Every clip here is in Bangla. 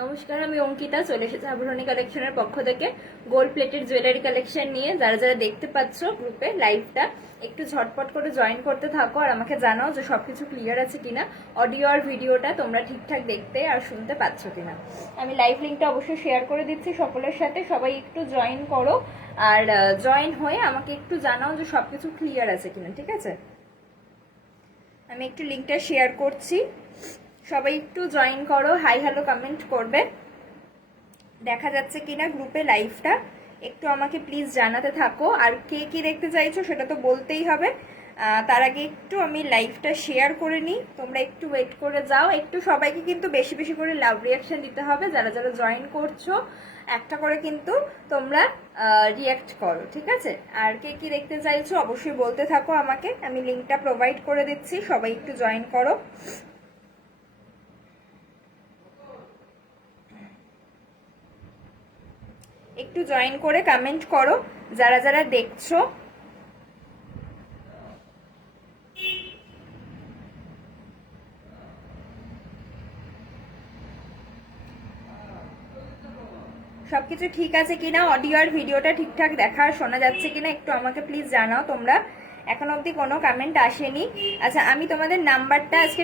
নমস্কার, আমি অঙ্কিতা চলে এসেছি আভরণী কালেকশনের পক্ষ থেকে গোল্ড প্লেটেড জুয়েলারি কালেকশন নিয়ে। যারা যারা দেখতে পাচ্ছ গ্রুপে লাইভটা, একটু ঝটপট করে জয়েন করতে থাকো আর আমাকে জানাও যে সবকিছু ক্লিয়ার আছে কিনা, অডিও আর ভিডিওটা তোমরা ঠিকঠাক দেখতে আর শুনতে পাচ্ছ কিনা। আমি লাইভ লিঙ্কটা অবশ্যই শেয়ার করে দিচ্ছি সকলের সাথে, সবাই একটু জয়েন করো আর জয়েন হয়ে আমাকে একটু জানাও যে সবকিছু ক্লিয়ার আছে কিনা। ঠিক আছে, আমি একটু লিঙ্কটা শেয়ার করছি, সবাই একটু জয়েন করো, হাই হ্যালো কমেন্ট করবে। দেখা যাচ্ছে কিনা গ্রুপে লাইভটা একটু আমাকে প্লিজ জানাতে থাকো। আর কে কি দেখতে চাইছো সেটা তো বলতেই হবে। তার আগে একটু আমি লাইভটা শেয়ার করে নিই, তোমরা একটু ওয়েট করে যাও। একটু সবাইকে কিন্তু বেশি বেশি করে লাভ রিয়াকশন দিতে হবে। যারা যারা জয়েন করছো একটা করে কিন্তু তোমরা রিয়াক্ট করো, ঠিক আছে? আর কে কি দেখতে চাইছো অবশ্যই বলতে থাকো আমাকে, আমি লিঙ্কটা প্রোভাইড করে দিচ্ছি, সবাই একটু জয়েন করো। একটু জয়েন করে কমেন্ট করো যারা যারা দেখছো। সবকিছু ঠিক আছে কিনা, অডিও আর ভিডিওটা ঠিকঠাক দেখা শোনা যাচ্ছে কিনা একটু আমাকে প্লিজ জানাও তোমরা। এখন অবধি কোনো কমেন্ট আসেনি। আচ্ছা, আমি তোমাদের নাম্বারটা আজকে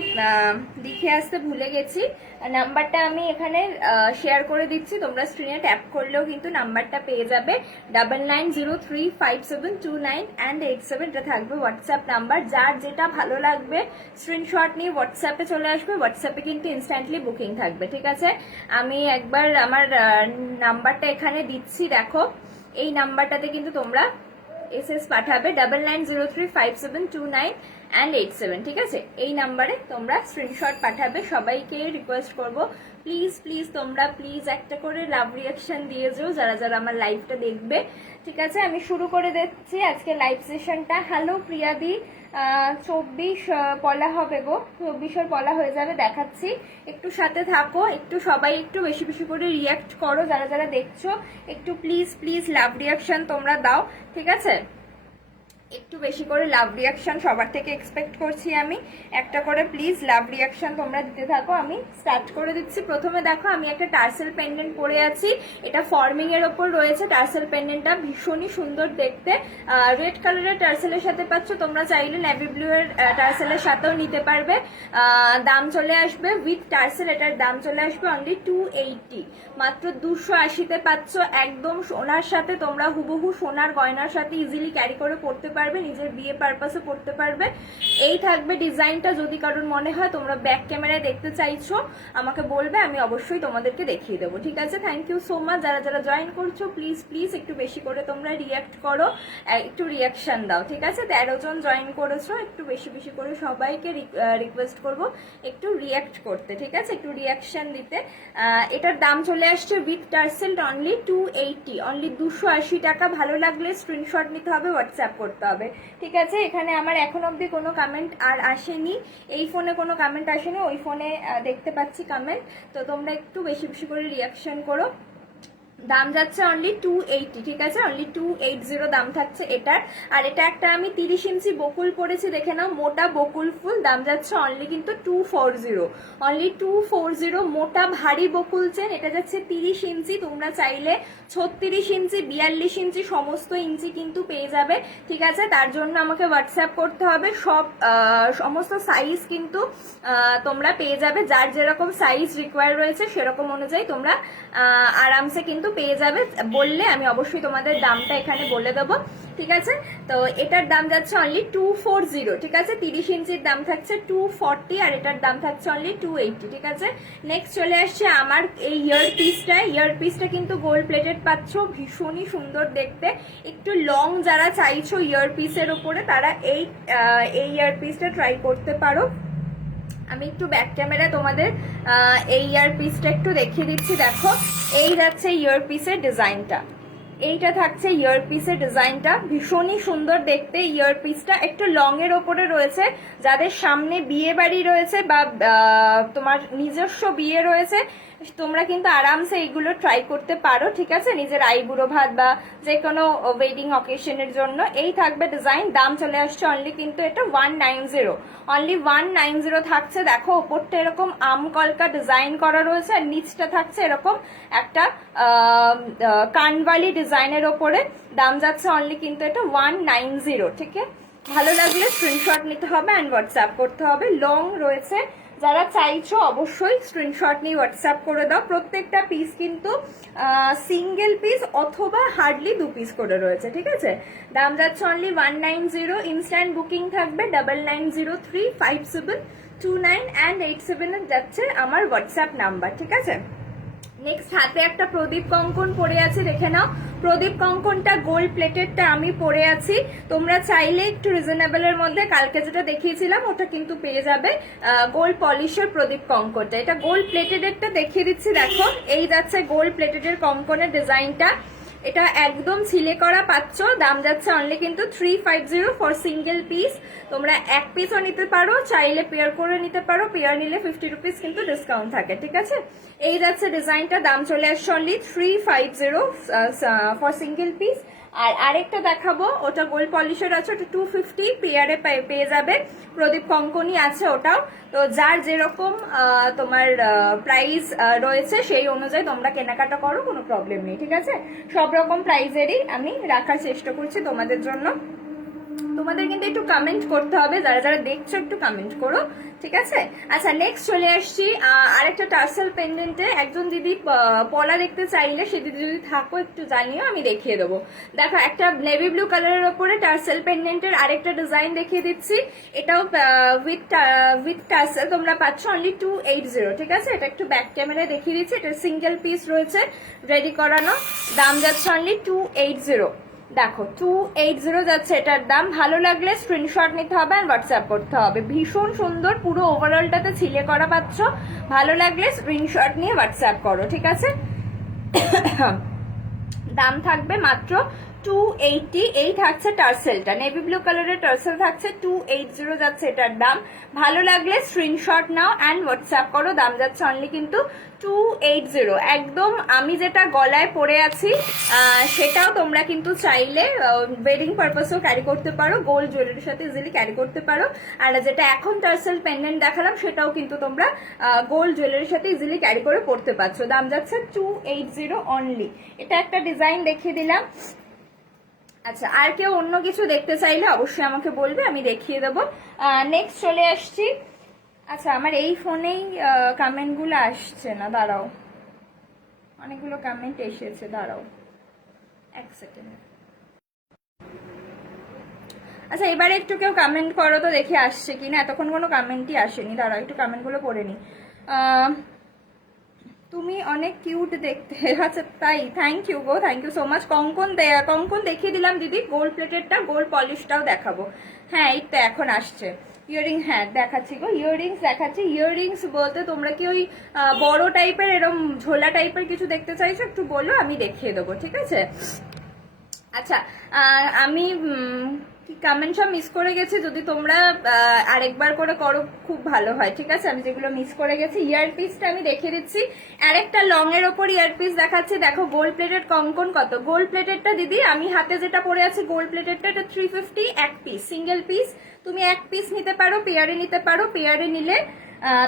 লিখে আসতে ভুলে গেছি। নাম্বারটা আমি এখানে শেয়ার করে দিচ্ছি, তোমরা স্ক্রিনে ট্যাপ করলেও কিন্তু নাম্বারটা পেয়ে যাবে। 9903572987 এটা থাকবে হোয়াটসঅ্যাপ নাম্বার। যার যেটা ভালো লাগবে স্ক্রিনশট নিয়ে হোয়াটসঅ্যাপে চলে আসবে, হোয়াটসঅ্যাপে কিন্তু ইনস্ট্যান্টলি বুকিং থাকবে। ঠিক আছে, আমি একবার আমার নাম্বারটা এখানে দিচ্ছি, দেখো এই নাম্বারটাতে কিন্তু তোমরা এসএস পাঠাবে 9903572987। ঠিক আছে, এই নাম্বারে তোমরা স্ক্রিনশট পাঠাবে। সবাইকে রিকোয়েস্ট করব প্লিজ প্লিজ তোমরা প্লিজ একটা করে লাভ রিয়াকশন দিয়ে যেও যারা যারা আমার লাইভটা দেখবে। ঠিক আছে, আমি শুরু করে দিচ্ছি আজকে লাইভ সেশনটা। হ্যালো প্রিয়াদি, 24 পলা হবে গো, 24 পলা হয়ে যাবে, দেখাচ্ছি। একটু সাথে থাকো, একটু সবাই একটু বেশি বেশি করে রিয়াক্ট করো যারা যারা দেখছো। একটু প্লিজ প্লিজ লাভ রিয়াকশন তোমরা দাও, ঠিক আছে? একটু বেশি করে লাভ রিয়াকশন সবার থেকে এক্সপেক্ট করছি আমি। একটা করে প্লিজ লাভ রিয়াকশন তোমরা দিতে থাকো। আমি স্টার্ট করে দিচ্ছি। প্রথমে দেখো আমি একটা টার্সেল পেন্ডেন্ট পরে আছি, এটা ফর্মিং এর ওপর রয়েছে। টার্সেল পেন্ডেন্টটা ভীষণই সুন্দর দেখতে, রেড কালারের টার্সেলের সাথে পাচ্ছ, তোমরা চাইলে নেভি ব্লু এর টার্সেলের সাথেও নিতে পারবে। দাম চলে আসবে উইথ টার্সেল, এটার দাম চলে আসবে অনলি 280, মাত্র 280-তে পাচ্ছ। একদম সোনার সাথে, তোমরা হুবহু সোনার গয়নার সাথে ইজিলি ক্যারি করে পড়তে পারবে, নিজের বিয়ে পারপাসে পড়তে পারবে। এই থাকবে ডিজাইনটা। যদি কারোর মনে হয় তোমরা ব্যাক ক্যামেরায় দেখতে চাইছো আমাকে বলবে, আমি অবশ্যই তোমাদেরকে দেখিয়ে দেবো। ঠিক আছে, থ্যাংক ইউ সো মাচ। যারা যারা জয়েন করছো প্লিজ প্লিজ একটু বেশি করে তোমরা রিয়াক্ট করো, একটু রিয়াকশন দাও। ঠিক আছে, 13 জন জয়েন করেছো, একটু বেশি বেশি করে সবাইকে রিকোয়েস্ট করব একটু রিয়াক্ট করতে। ঠিক আছে, একটু রিয়াকশন দিতে। এটার দাম চলে আসছে উইথ টার্সেল অনলি 280, অনলি 280 টাকা। ভালো লাগলে স্ক্রিনশট নিতে হবে, হোয়াটসঅ্যাপ করতে হবে। ঠিক আছে, এখানে আমার এখন অবধি কোনো কমেন্ট আর আসেনি, এই ফোনে কোনো কমেন্ট আসেনি, ওই ফোনে দেখতে পাচ্ছি কমেন্ট। তো তোমরা একটু বেশি বেশি করে রিয়াকশন করো। দাম যাচ্ছে অনলি 280, ঠিক আছে, অনলি 280 দাম থাকছে এটার। আর এটা একটা আমি 30 ইঞ্চি বকুল পরেছি, দেখে নাও, মোটা বকুল ফুল। দাম যাচ্ছে অনলি কিন্তু 240, অনলি 240। মোটা ভারী বকুল চেন, এটা যাচ্ছে 30 ইঞ্চি। তোমরা চাইলে 36 ইঞ্চি 42 ইঞ্চি সমস্ত ইঞ্চি কিন্তু পেয়ে যাবে। ঠিক আছে, তার জন্য আমাকে হোয়াটসঅ্যাপ করতে হবে। সমস্ত সাইজ কিন্তু তোমরা পেয়ে যাবে, যার যেরকম সাইজ রিকোয়ার রয়েছে সেরকম অনুযায়ী তোমরা আরামসে কিন্তু পেয়ে যাবে। বললে আমি অবশ্যই তোমাদের দামটা এখানে বলে দেবো। ঠিক আছে, তো এটার দাম যাচ্ছে অনলি 240। ঠিক আছে, 30 ইঞ্চির দাম থাকছে 240 আর এটার দাম থাকছে অনলি 280। ঠিক আছে, নেক্সট চলে আসছে আমার এই ইয়ারপিসটা। ইয়ারপিসটা কিন্তু গোল্ড প্লেটেড পাচ্ছ, ভীষণই সুন্দর দেখতে। একটু লং যারা চাইছো ইয়ারপিসের ওপরে তারা এই ইয়ারপিসটা ট্রাই করতে পারো। আমি একটু ব্যাক ক্যামেরায় তোমাদের এই ইয়ারপিসটা একটু দেখিয়ে দিচ্ছি। দেখো, এই যাচ্ছে ইয়ারপিসের ডিজাইনটা, এইটা থাকছে ইয়ারপিসের ডিজাইনটা, ভীষণই সুন্দর দেখতে। ইয়ারপিসটা একটু লং এর ওপরে রয়েছে, যাদের সামনে বিয়ে বাড়ি রয়েছে বা তোমার নিজস্ব বিয়ে রয়েছে তোমরা কিন্তু আরামসে এইগুলো ট্রাই করতে পারো, ঠিক আছে, নিজের আইবুড়ো ভাত বা যে কোনো ওয়েডিং অকেশনের জন্য। এই থাকবে ডিজাইন, দাম চলে আসছে অনলি কিন্তু এটা 190, অনলি 190 থাকছে। দেখো ওপরটা এরকম আম কলকা ডিজাইন করা রয়েছে আর নিচটা থাকছে এরকম একটা কানবালি ডিজাইনের ওপরে। দাম যাচ্ছে অনলি কিন্তু এটা 190, ঠিক আছে। ভালো লাগলে স্ক্রিনশট নিতে হবে অ্যান্ড হোয়াটসঅ্যাপ করতে হবে। লং রয়েছে, যারা চাইছো অবশ্যই স্ক্রিনশট নিয়ে হোয়াটসঅ্যাপ করে দাও। প্রত্যেকটা পিস কিন্তু সিঙ্গেল পিস অথবা হার্ডলি 2 পিস করে রয়েছে, ঠিক আছে। দাম যাচ্ছে অনলি 190। ইনস্ট্যান্ট বুকিং থাকবে 99035729 অ্যান্ড 87 যাচ্ছে আমার হোয়াটসঅ্যাপ নাম্বার, ঠিক আছে। নেক্সট হাতে একটা প্রদীপ কঙ্কন পরে আছে, দেখে নাও। প্রদীপ কঙ্কনটা গোল্ড প্লেটেডটা আমি পরে আছি। তোমরা চাইলে একটু রিজনেবলের মধ্যে কালকে যেটা দেখিয়েছিলাম ওটা কিন্তু পেয়ে যাবে গোল্ড পলিশের প্রদীপ কঙ্কনটা। এটা গোল্ড প্লেটেডেরটা দেখিয়ে দিচ্ছি, দেখো এই যাচ্ছে গোল্ড প্লেটেডের কঙ্কনের ডিজাইনটা। এটা একদম ছিলে করা পাচ্ছ। দাম যাচ্ছে অনলি কিন্তু 350 ফর সিঙ্গেল পিস। তোমরা এক পিসও নিতে পারো, চাইলে পেয়ার করে নিতে পারো। পেয়ার নিলে 50 রুপিস কিন্তু ডিসকাউন্ট থাকে, ঠিক আছে। এই যাচ্ছে ডিজাইনটা, দাম চলে আসছে অনলি 350 ফর সিঙ্গেল পিস। আর আরেকটা দেখাবো, ওটা গোল্ড পলিশের আছে, ওটা 250 পেয়ারে পেয়ে যাবে। প্রদীপ কঙ্কনি আছে ওটাও। তো যার যেরকম তোমার প্রাইস রয়েছে সেই অনুযায়ী তোমরা কেনাকাটা করো, কোনো প্রবলেম নেই, ঠিক আছে। সব রকম প্রাইসেরই আমি রাখার চেষ্টা করছি তোমাদের জন্য। তোমাদের কিন্তু একটু কমেন্ট করতে হবে, যারা যারা দেখছো একটু কমেন্ট করো, ঠিক আছে। আচ্ছা নেক্সট চলে আসছি আরেকটা টার্সেল পেন্ডেন্টে। একজন দিদি পলা দেখতে চাইলে সে দিদি যদি থাকো একটু জানিও, আমি দেখিয়ে দেবো। দেখো একটা নেভি ব্লু কালারের ওপরে টার্সেল পেন্ডেন্টের আরেকটা ডিজাইন দেখিয়ে দিচ্ছি। এটাও উইথ টার্সেল তোমরা পাচ্ছ অনলি 280, ঠিক আছে। এটা একটু ব্যাক ক্যামেরায় দেখিয়ে দিচ্ছি। এটা সিঙ্গেল পিস রয়েছে রেডি করানো। দাম যাচ্ছে অনলি 280। দেখো 280 যাচ্ছে এটার দাম। ভালো লাগলে স্ক্রিনশট নিতে হবে আর হোয়াটসঅ্যাপ করতে হবে। ভীষণ সুন্দর, পুরো ওভারঅলটাতে ছিলে করা পাচ্ছ। ভালো লাগলে স্ক্রিনশট নিয়ে হোয়াটসঅ্যাপ করো, ঠিক আছে। দাম থাকবে মাত্র 280। এই থাকছে টার্সেলটা, নেভি ব্লু কালারের টার্সেল থাকছে 280 যাচ্ছে এটার দাম। ভালো লাগলে স্ক্রিনশট নাও অ্যান্ড হোয়াটসঅ্যাপ করো। দাম যাচ্ছে অনলি কিন্তু 280। একদম আমি যেটা গলায় পরে আছি সেটাও তোমরা কিন্তু চাইলে ওয়েডিং পারপাসেও ক্যারি করতে পারো, গোল্ড জুয়েলারির সাথে ইজিলি ক্যারি করতে পারো। আর যেটা এখন টার্সেল পেন্ডেন্ট দেখালাম সেটাও কিন্তু তোমরা গোল্ড জুয়েলারির সাথে ইজিলি ক্যারি করে পড়তে পারছো। দাম যাচ্ছে 280 অনলি। এটা একটা ডিজাইন দেখিয়ে দিলাম। আচ্ছা আর কেউ অন্য কিছু দেখতে চাইলে অবশ্যই আমাকে বলবে, আমি দেখিয়ে দেবো। নেক্সট চলে আসছি। আচ্ছা আমার এই ফোনেই কমেন্টগুলো আসছে না, দাঁড়াও, অনেকগুলো কমেন্ট এসেছে, দাঁড়াও 1 সেকেন্ড। আচ্ছা এবারে একটু কেউ কমেন্ট করো তো দেখি আসছে কিনা। এতক্ষণ কোনো কমেন্টই আসেনি, দাঁড়াও একটু কমেন্টগুলো পড়ে নি। তুমি অনেক কিউট দেখতে। আচ্ছা তাই, থ্যাংক ইউ গো, থ্যাংক ইউ সো মাচ। কঙ্কন দেখিয়ে দিলাম দিদি, গোল্ড প্লেটেডটা, গোল্ড পলিশটাও দেখাবো। হ্যাঁ এই তো এখন আসছে। ইয়ারিং হ্যাঁ দেখাচ্ছি গো, ইয়াররিংস দেখাচ্ছি। ইয়াররিংস বলতে তোমরা কি ওই বড় টাইপের এরকম ঝোলা টাইপের কিছু দেখতে চাইছো একটু বলো, আমি দেখিয়ে দেবো, ঠিক আছে। আচ্ছা আমি কি কমেন্ট সব মিস করে গেছি, যদি তোমরা আরেকবার করে করো খুব ভালো হয়, ঠিক আছে। আমি যেগুলো মিস করে গেছি। ইয়ারপিসটা আমি দেখিয়ে দিচ্ছি। আরেকটা লং এর ওপর ইয়ারপিস দেখাচ্ছি। দেখো গোল্ড প্লেটেড কঙ্কন কত। গোল্ড প্লেটেডটা দিদি আমি হাতে যেটা পরে আছি গোল্ড প্লেটেডটা, এটা 350 এক পিস, সিঙ্গেল পিস। তুমি এক পিস নিতে পারো, পেয়ারে নিতে পারো। পেয়ারে নিলে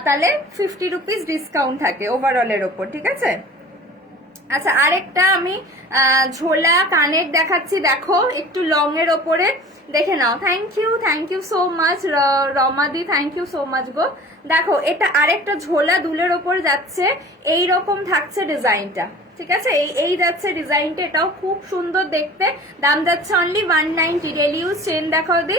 তাহলে 50 রুপিস ডিসকাউন্ট থাকে ওভারঅলের ওপর, ঠিক আছে। আচ্ছা আরেকটা আমি ঝোলা কানের দেখাচ্ছি। দেখো একটু লং এর ওপরে, দেখে নাও। থ্যাংক ইউ সো মাচ রমাদি, থ্যাংক ইউ সো মাচ গো। দেখো এটা আরেকটা ঝোলা দুলের ওপর যাচ্ছে, এই রকম থাকছে ডিজাইনটা, ঠিক আছে। এই যাচ্ছে ডিজাইনটা, এটাও খুব সুন্দর দেখতে। দাম যাচ্ছে অনলি 190। ডেলি ইউজ চেন দেখাও দি।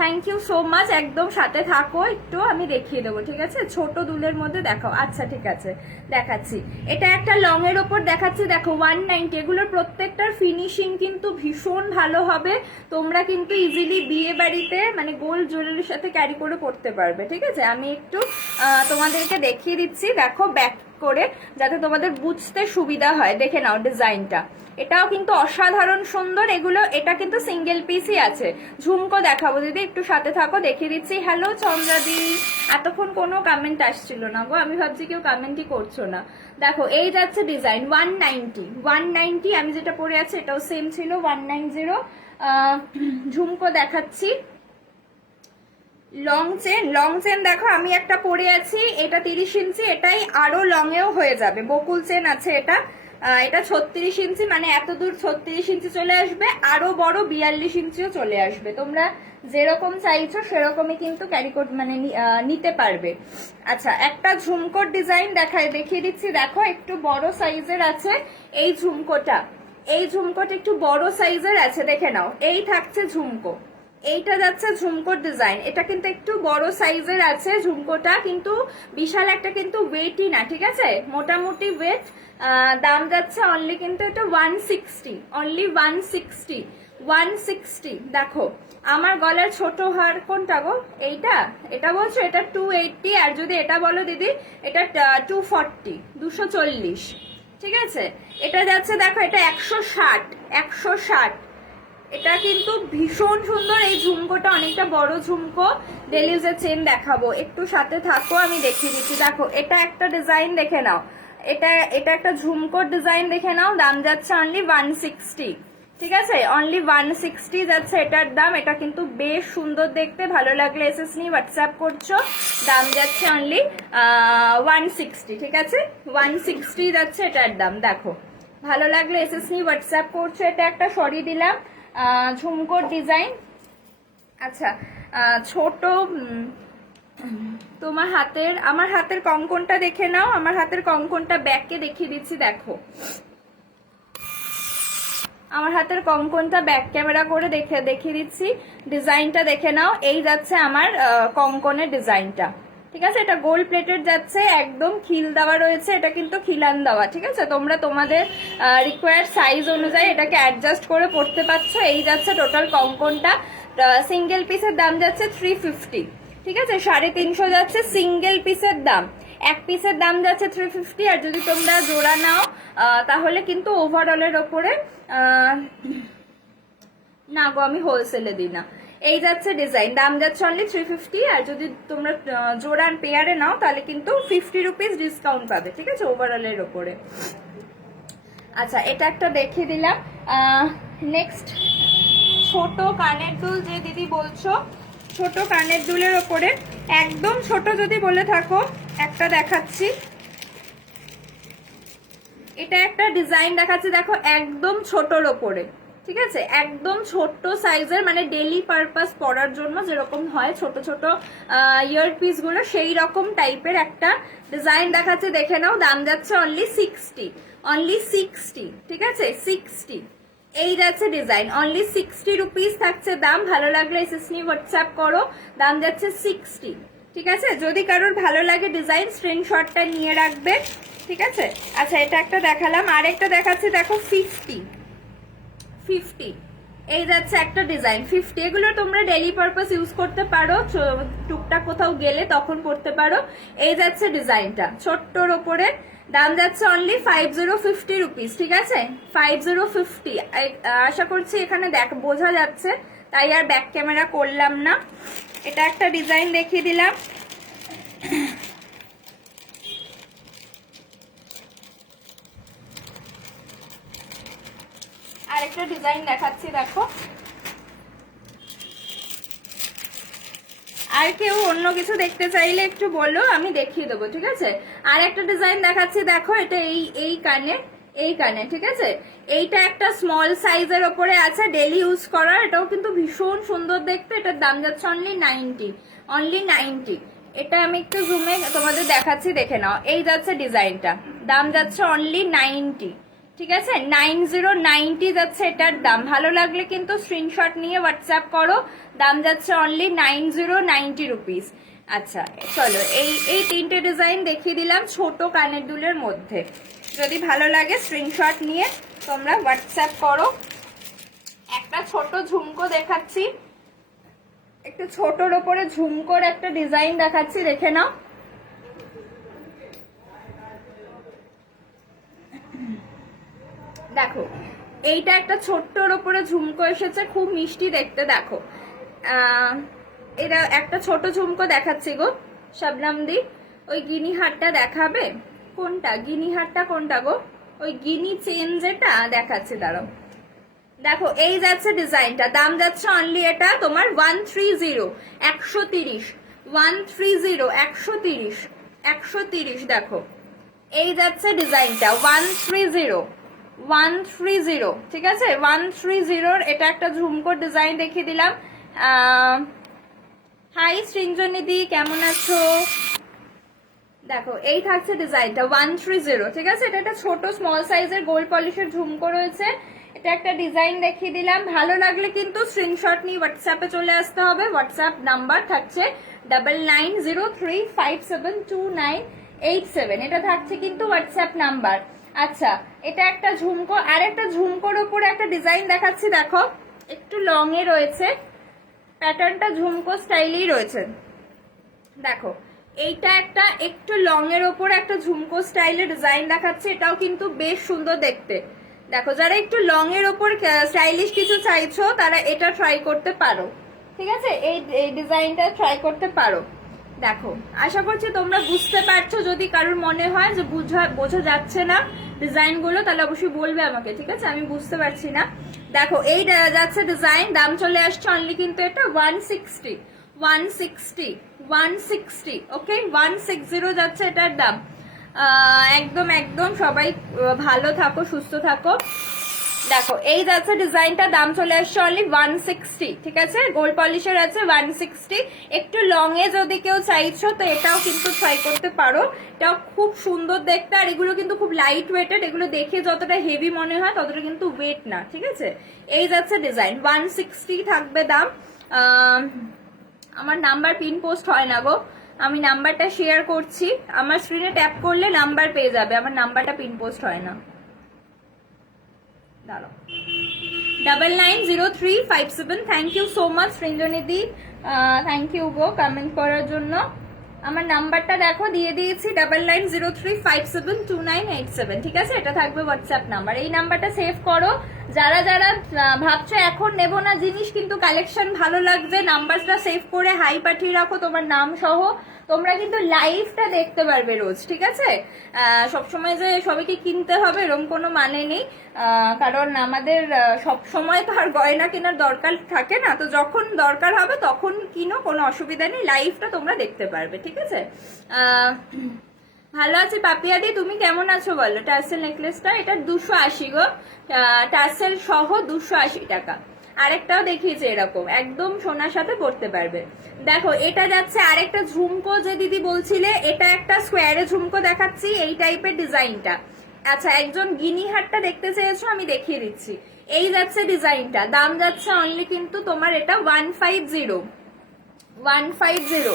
থ্যাংক ইউ সো মাচ, একদম সাথে থাকো একটু, আমি দেখিয়ে দেবো, ঠিক আছে। ছোট দুলের মধ্যে দেখাও, আচ্ছা ঠিক আছে দেখাচ্ছি। এটা একটা লং এর ওপর দেখাচ্ছি, দেখো 190। এগুলোর প্রত্যেকটার ফিনিশিং কিন্তু ভীষণ ভালো হবে। তোমরা কিন্তু ইজিলি বিয়ে বাড়িতে মানে গোল্ড জুয়েলারির সাথে ক্যারি করে পড়তে পারবে, ঠিক আছে। আমি একটু তোমাদেরকে দেখিয়ে দিচ্ছি। দেখো ব্যাক করে, যাতে তোমাদের বুঝতে সুবিধা হয়। দেখে নাও ডিজাইনটা, এটাও কিন্তু অসাধারণ সুন্দর। এটা কিন্তু সিঙ্গেল পিসই আছে। ঝুমকো দেখাবো দিদি, একটু সাথে থাকো, দেখিয়ে দিচ্ছি। হ্যালো চন্দ্রাদি, এতক্ষণ কোনো কমেন্ট আসছিল না গো, আমি ভাবছি কেউ কমেন্টই করছো না। দেখো এই যাচ্ছে ডিজাইন 190, আমি যেটা পরে আছি এটাও সেম ছিল 190। ঝুমকো দেখাচ্ছি, লং চেন দেখো আমি একটা পরে আছি, এটা 30 ইঞ্চি, এটাই আরো লং এও হয়ে যাবে। বকুল চেন আছে এটা, এটা 36 ইঞ্চি, মানে এত দূর 36 ইঞ্চি চলে আসবে, আরো বড় 42 ইঞ্চিও চলে আসবে। তোমরা যেরকম চাইছো সেরকমই কিন্তু ক্যারি কোড মানে নিতে পারবে। আচ্ছা, একটা ঝুমকোর ডিজাইন দেখিয়ে দিচ্ছি। দেখো একটু বড় সাইজের আছে এই ঝুমকোটা, একটু বড় সাইজের আছে, দেখে নাও। এই থাকছে ঝুমকো, এইটা যাচ্ছে ঝুমকোর ডিজাইন, এটা কিন্তু একটু বড় সাইজের আছে ঝুমকোটা, কিন্তু বিশাল একটা কিন্তু ওয়েটই না, ঠিক আছে, মোটামুটি ওয়েট। দাম যাচ্ছে অনলি কিন্তু এটা 160, অনলি 160। দেখো আমার গলার ছোট হার কোনটা গো, এটা বলছো, এটা 280, আর যদি এটা বলো দিদি এটা 240, 240, ঠিক আছে। এটা যাচ্ছে দেখো, এটা 160। এটা কিন্তু ভীষণ সুন্দর এই ঝুমকোটা, অনেকটা বড় ঝুমকো। ডেলি ইউজের চেন দেখাবো, একটু সাথে থাকো, আমি দেখিয়ে দিচ্ছি। দেখো এটা একটা ডিজাইন দেখে নাও, এটা একটা ঝুমকোর ডিজাইন দেখে নাও। দাম যাচ্ছে অনলি 160, ঠিক আছে, অনলি 160 যাচ্ছে এটার দাম। এটা কিন্তু বেশ সুন্দর দেখতে, ভালো লাগলে এসএস নিয়ে হোয়াটসঅ্যাপ করছো। দাম যাচ্ছে অনলি 160, ঠিক আছে, 160 যাচ্ছে এটার দাম। দেখো ভালো লাগলে এসএস নিয়ে হোয়াটসঅ্যাপ করছো। এটা একটা সরি দিলাম ঝুমকোর ডিজাইন। আচ্ছা, ছোট তোমার আমার হাতের কঙ্কনটা দেখে নাও, আমার হাতের কঙ্কনটা ব্যাককে দেখিয়ে দিচ্ছি। দেখো আমার হাতের কঙ্কনটা ব্যাক ক্যামেরা করে দেখিয়ে দিচ্ছি, ডিজাইনটা দেখে নাও। এই যাচ্ছে আমার কঙ্কনের ডিজাইনটা, ঠিক আছে। এটা গোল্ড প্লেটেড যাচ্ছে, একদম খিল দেওয়া রয়েছে, এটা কিন্তু খিলান দেওয়া, ঠিক আছে। তোমরা তোমাদের রিকোয়ার্ড সাইজ অনুযায়ী এটাকে অ্যাডজাস্ট করে পড়তে পারছো। এই যাচ্ছে টোটাল কঙ্কনটা। সিঙ্গেল পিসের দাম যাচ্ছে 350, ঠিক আছে, 350 যাচ্ছে সিঙ্গেল পিসের দাম। এক পিসের দাম যাচ্ছে 350, আর যদি তোমরা জোড়া নাও তাহলে কিন্তু ওভারঅলের ওপরে না গো, আমি হোলসেলে দিই না। এই যাচ্ছে ডিজাইন, দাম যাচ্ছে অনলি 350, আর যদি তোমরা জোড়া পেয়ারে নাও তাহলে কিন্তু 50 রুপিস ডিসকাউন্ট পাবে, ঠিক আছে, ওভারঅলের ওপরে। আচ্ছা, এটা একটা দেখিয়ে দিলাম। নেক্সট ছোট কানের দুল যে দিদি বলছো, ছোট কানের দুলের ওপরে একদম ছোট যদি বলে থাকো, একটা দেখাচ্ছি। এটা একটা ডিজাইন দেখাচ্ছি, দেখো একদম ছোটর ওপরে, ঠিক আছে, একদম ছোট্ট সাইজের, মানে ডেলি পারপাস পরার জন্য যেরকম হয় ছোট ছোট ইয়ার পিস গুলো, সেই রকম টাইপের একটা ডিজাইন দেখাচ্ছে, দেখে নাও। দাম যাচ্ছে অনলি 60, ঠিক আছে, 60। এই যাচ্ছে ডিজাইন, অনলি 60 রুপিস থাকছে দাম। ভালো লাগলে এসএস নিয়ে হোয়াটসঅ্যাপ করো। দাম যাচ্ছে 60, ঠিক আছে। যদি কারোর ভালো লাগে ডিজাইন, স্ক্রিনশটটা নিয়ে রাখবে, ঠিক আছে। আচ্ছা, এটা একটা দেখালাম, আর একটা দেখাচ্ছি, দেখো 50। এই যাচ্ছে একটা ডিজাইন 50। এগুলো তোমরা ডেইলি পারপাস ইউজ করতে পারো, টুকটাক কোথাও গেলে তখন পড়তে পারো। এই যাচ্ছে ডিজাইনটা ছোট্টর ওপরে, দাম যাচ্ছে অনলি 5050 রুপিস, ঠিক আছে, 5050। আশা করছি এখানে বোঝা যাচ্ছে, তাই আর ব্যাক ক্যামেরা করলাম না। এটা একটা ডিজাইন দেখিয়ে দিলাম। আর একটা ডিজাইন দেখাচ্ছি, দেখো। আর কেউ অন্য কিছু দেখতে চাইলে একটু বলো, আমি দেখিয়ে দেবো, ঠিক আছে। আর একটা ডিজাইন দেখাচ্ছি, দেখো, এটা এই কানে, ঠিক আছে। এইটা একটা স্মল সাইজের ওপরে আছে, ডেলি ইউজ করার, এটাও কিন্তু ভীষণ সুন্দর দেখতে। এটার দাম যাচ্ছে অনলি 90। এটা আমি একটু জুমে তোমাদের দেখাচ্ছি, দেখে নাও। এই যাচ্ছে ডিজাইনটা, দাম যাচ্ছে অনলি 90, ঠিক আছে, 90 যাচ্ছে এটার দাম। ভালো লাগলে কিন্তু স্ক্রিনশট নিয়ে হোয়াটসঅ্যাপ করো। দাম যাচ্ছে অনলি 90 রুপিস। আচ্ছা, চলো এই তিনটে ডিজাইন দেখিয়ে দিলাম ছোট কানের দুলের মধ্যে। যদি ভালো লাগে স্ক্রিনশট নিয়ে তোমরা হোয়াটসঅ্যাপ করো। একটা ছোট ঝুমকো দেখাচ্ছি, একটু ছোটর ওপরে ঝুমকোর একটা ডিজাইন দেখাচ্ছি, দেখে নাও। দেখো এইটা একটা ছোট্টর ওপরে ঝুমকো এসেছে, খুব মিষ্টি দেখতে। দেখো এটা একটা ছোট ঝুমকো দেখাচ্ছি গো শবনম দি। ওই গিনি হারটা দেখাবে? কোনটা গিনি হারটা? কোনটা গো? ওই গিনি চেন যেটা দেখাচ্ছে, দাঁড়াও। দেখো এই যাচ্ছে ডিজাইনটা, দাম যাচ্ছে অনলি এটা তোমার 130, 130, 130, 130, 130। দেখো এই যাচ্ছে ডিজাইনটা 130, 130, ঠিক আছে 130। এটা একটা ঝুমকোর ডিজাইন দেখিয়ে দিলাম। হাই সৃঞ্জনিদি, কেমন আছো? দেখো এই থাকছে ডিজাইনটা 130, ঠিক আছে। এটা একটা ছোট স্মল সাইজের গোল্ড পলিশের ঝুমকো রয়েছে। এটা একটা ডিজাইন দেখিয়ে দিলাম। ভালো লাগলে কিন্তু স্ক্রিনশট নিয়ে হোয়াটসঅ্যাপে চলে আসতে হবে। হোয়াটসঅ্যাপ নাম্বার থাকছে 9903572987। এটা থাকছে কিন্তু হোয়াটসঅ্যাপ নাম্বার। আচ্ছা, এটা একটা ঝুমকো। আর একটা ঝুমকোর উপরে একটা ডিজাইন দেখাচ্ছি, দেখো একটু লং এ রয়েছে, প্যাটার্নটা ঝুমকো স্টাইলেই রয়েছে। দেখো এইটা একটা একটু লং এর ওপরে একটা ঝুমকো স্টাইলের ডিজাইন দেখাচ্ছে, এটাও কিন্তু বেশ সুন্দর দেখতে। দেখো যারা একটু লং এর ওপর স্টাইলিশ কিছু চাইছো তারা এটা ট্রাই করতে পারো, ঠিক আছে। এই ডিজাইনটা ট্রাই করতে পারো। দেখো আশা করছি তোমরা বুঝতে পারছো। যদি কারোর মনে হয় যে বোঝা যাচ্ছে না ডিজাইনগুলো, তাহলে অবশ্যই বলবে আমাকে, ঠিক আছে। আমি বুঝতে পারছি না। দেখো এই যাচ্ছে ডিজাইন, দাম চলে আসছে অনলি কিন্তু এটা 160, 160, 160, ওকে 160 যাচ্ছে এটার দাম। একদম একদম সবাই ভালো থাকো, সুস্থ থাকো। দেখো এই যাচ্ছে ডিজাইনটা, দাম চলে আসছে অনলি 160, ঠিক আছে। গোল্ড পলিশের আছে 160। একটু লং এ যদি কেউ চাইছো তো এটাও কিন্তু ট্রাই করতে পারো। এটাও খুব সুন্দর দেখতে, আর এগুলো কিন্তু খুব লাইট ওয়েটেড। এগুলো দেখে যতটা হেভি মনে হয় ততটা কিন্তু ওয়েট না, ঠিক আছে। এই যাচ্ছে ডিজাইন 160 থাকবে দাম। আমার নাম্বার পিন পোস্ট হয় না গো, আমি নাম্বারটা শেয়ার করছি। আমার স্ক্রিনে ট্যাপ করলে নাম্বার পেয়ে যাবে, আমার নাম্বারটা পিন পোস্ট হয় না। দাঁড়াও, 990357। থ্যাংক ইউ সো মাচ সৃঞ্জনিদি, থ্যাংক ইউ গো কমেন্ট করার জন্য। আমার নাম্বারটা দেখো দিয়ে দিয়েছি 9903572987, ঠিক আছে। এটা থাকবে হোয়াটসঅ্যাপ নাম্বার। এই নাম্বারটা সেভ করো। যারা যারা ভাবছো এখন নেবো না জিনিস কিন্তু কালেকশন ভালো লাগবে, নাম্বারটা সেভ করে হাই পাঠিয়ে রাখো তোমার নাম সহ। তোমরা কিন্তু লাইভটা দেখতে পারবে রোজ, ঠিক আছে। সবসময় যে সবাইকে কিনতে হবে এরকম কোনো মানে নেই, কারণ আমাদের সব সময় তো আর গয়না কেনার দরকার থাকে না। তো যখন দরকার হবে তখন কিনো, কোনো অসুবিধা নেই। লাইভটা তোমরা দেখতে পারবে, ঠিক আছে। ভালো আছি পাপিয়াদি, তুমি কেমন আছো বলো। টার্সেল নেকলেসটা এটা 280 গো, টার্সেল সহ 280 টাকা। আরেকটাও দেখিয়েছে এরকম একদম সোনার সাথে পড়তে পারবে। দেখো এটা যাচ্ছে আরেকটা ঝুমকো, যে দিদি বলছিলে এটা একটা স্কোয়ারে ঝুমকো দেখাচ্ছি, এই টাইপের ডিজাইনটা। আচ্ছা, একজন গিনি হারটা দেখতে চেয়েছো, আমি দেখিয়ে দিচ্ছি। এই যাচ্ছে ডিজাইনটা, দাম যাচ্ছে অনলি কিন্তু তোমার এটা 150, 150,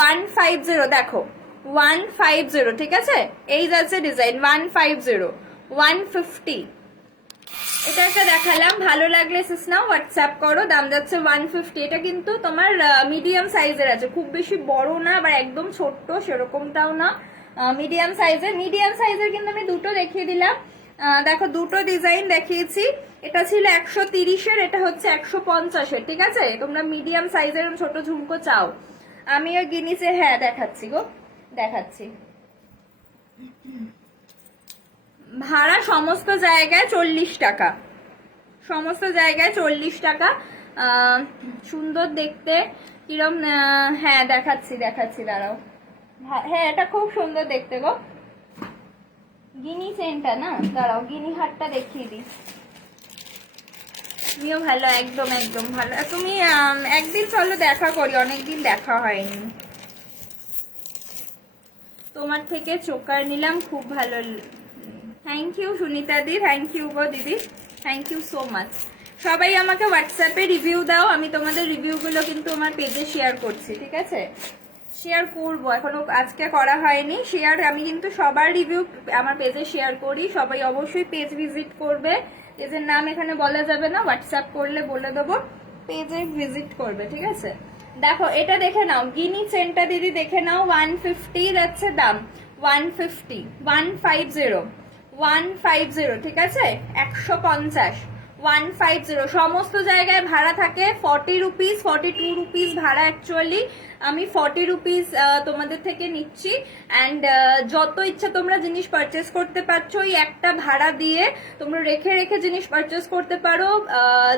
150। দেখো 150, ঠিক আছে। এই যাচ্ছে ডিজাইন 150, 150। এটা একটা দেখালাম, ভালো লাগলে সিস নাও হোয়াটসঅ্যাপ করো। দাম যাচ্ছে 150। এটা কিন্তু তোমার মিডিয়াম সাইজের আছে, খুব বেশি বড় না আবার একদম ছোট্ট সেরকমটাও না, মিডিয়াম সাইজের। মিডিয়াম সাইজের কিন্তু আমি দুটো দেখিয়ে দিলাম। দেখো দুটো ডিজাইন দেখিয়েছি। এটা ছিল 130-এর, এটা হচ্ছে 150-এর, ঠিক আছে। তোমরা মিডিয়াম সাইজের ছোট ঝুমকো চাও, আমিও গিনিছে। হ্যাঁ দেখাচ্ছি গো, দেখাচ্ছি। ভাড়া সমস্ত জায়গায় 40 টাকা, সমস্ত জায়গায় 40 টাকা। সুন্দর দেখতে কিরম, হ্যাঁ দেখাচ্ছি দেখাচ্ছি, দাঁড়াও। হ্যাঁ এটা খুব সুন্দর দেখতে গো, গিনি চেনটা না, দাঁড়াও গিনি হারটা দেখিয়ে দিই। তুমিও ভালো, একদম একদম ভালো। তুমি একদিন চলো দেখা করি, অনেকদিন দেখা হয়নি। তোমার থেকে চোকার নিলাম, খুব ভালো। থ্যাংক ইউ সুনিতা দি, থ্যাংক ইউ গো দিদি, থ্যাংক ইউ সো মাচ। সবাই আমাকে হোয়াটসঅ্যাপে রিভিউ দাও, আমি তোমাদের রিভিউগুলো কিন্তু আমার পেজে শেয়ার করছি, ঠিক আছে। শেয়ার করবো, এখনো আজকে করা হয়নি শেয়ার। আমি কিন্তু সবার রিভিউ আমার পেজে শেয়ার করি। সবাই অবশ্যই পেজ ভিজিট করবে। পেজের নাম এখানে বলা যাবে না, হোয়াটসঅ্যাপ করলে বলে দেবো। পেজে ভিজিট করবে, ঠিক আছে। দেখো এটা দেখে নাও, গিনি চেনটা দিদি দেখে নাও, 150 যাচ্ছে দাম, 150, 150, 150, ঠিক আছে, 150, 150 সমস্ত জায়গায় ভাড়া থাকে 40 রুপিস, 42 রুপিস ভাড়া অ্যাকচুয়ালি। আমি 40 রুপিস তোমাদের থেকে নিচ্ছি। অ্যান্ড যত ইচ্ছা তোমরা জিনিস পারচেস করতে পারছো ওই একটা ভাড়া দিয়ে, তোমরা রেখে রেখে জিনিস পারচেস করতে পারো।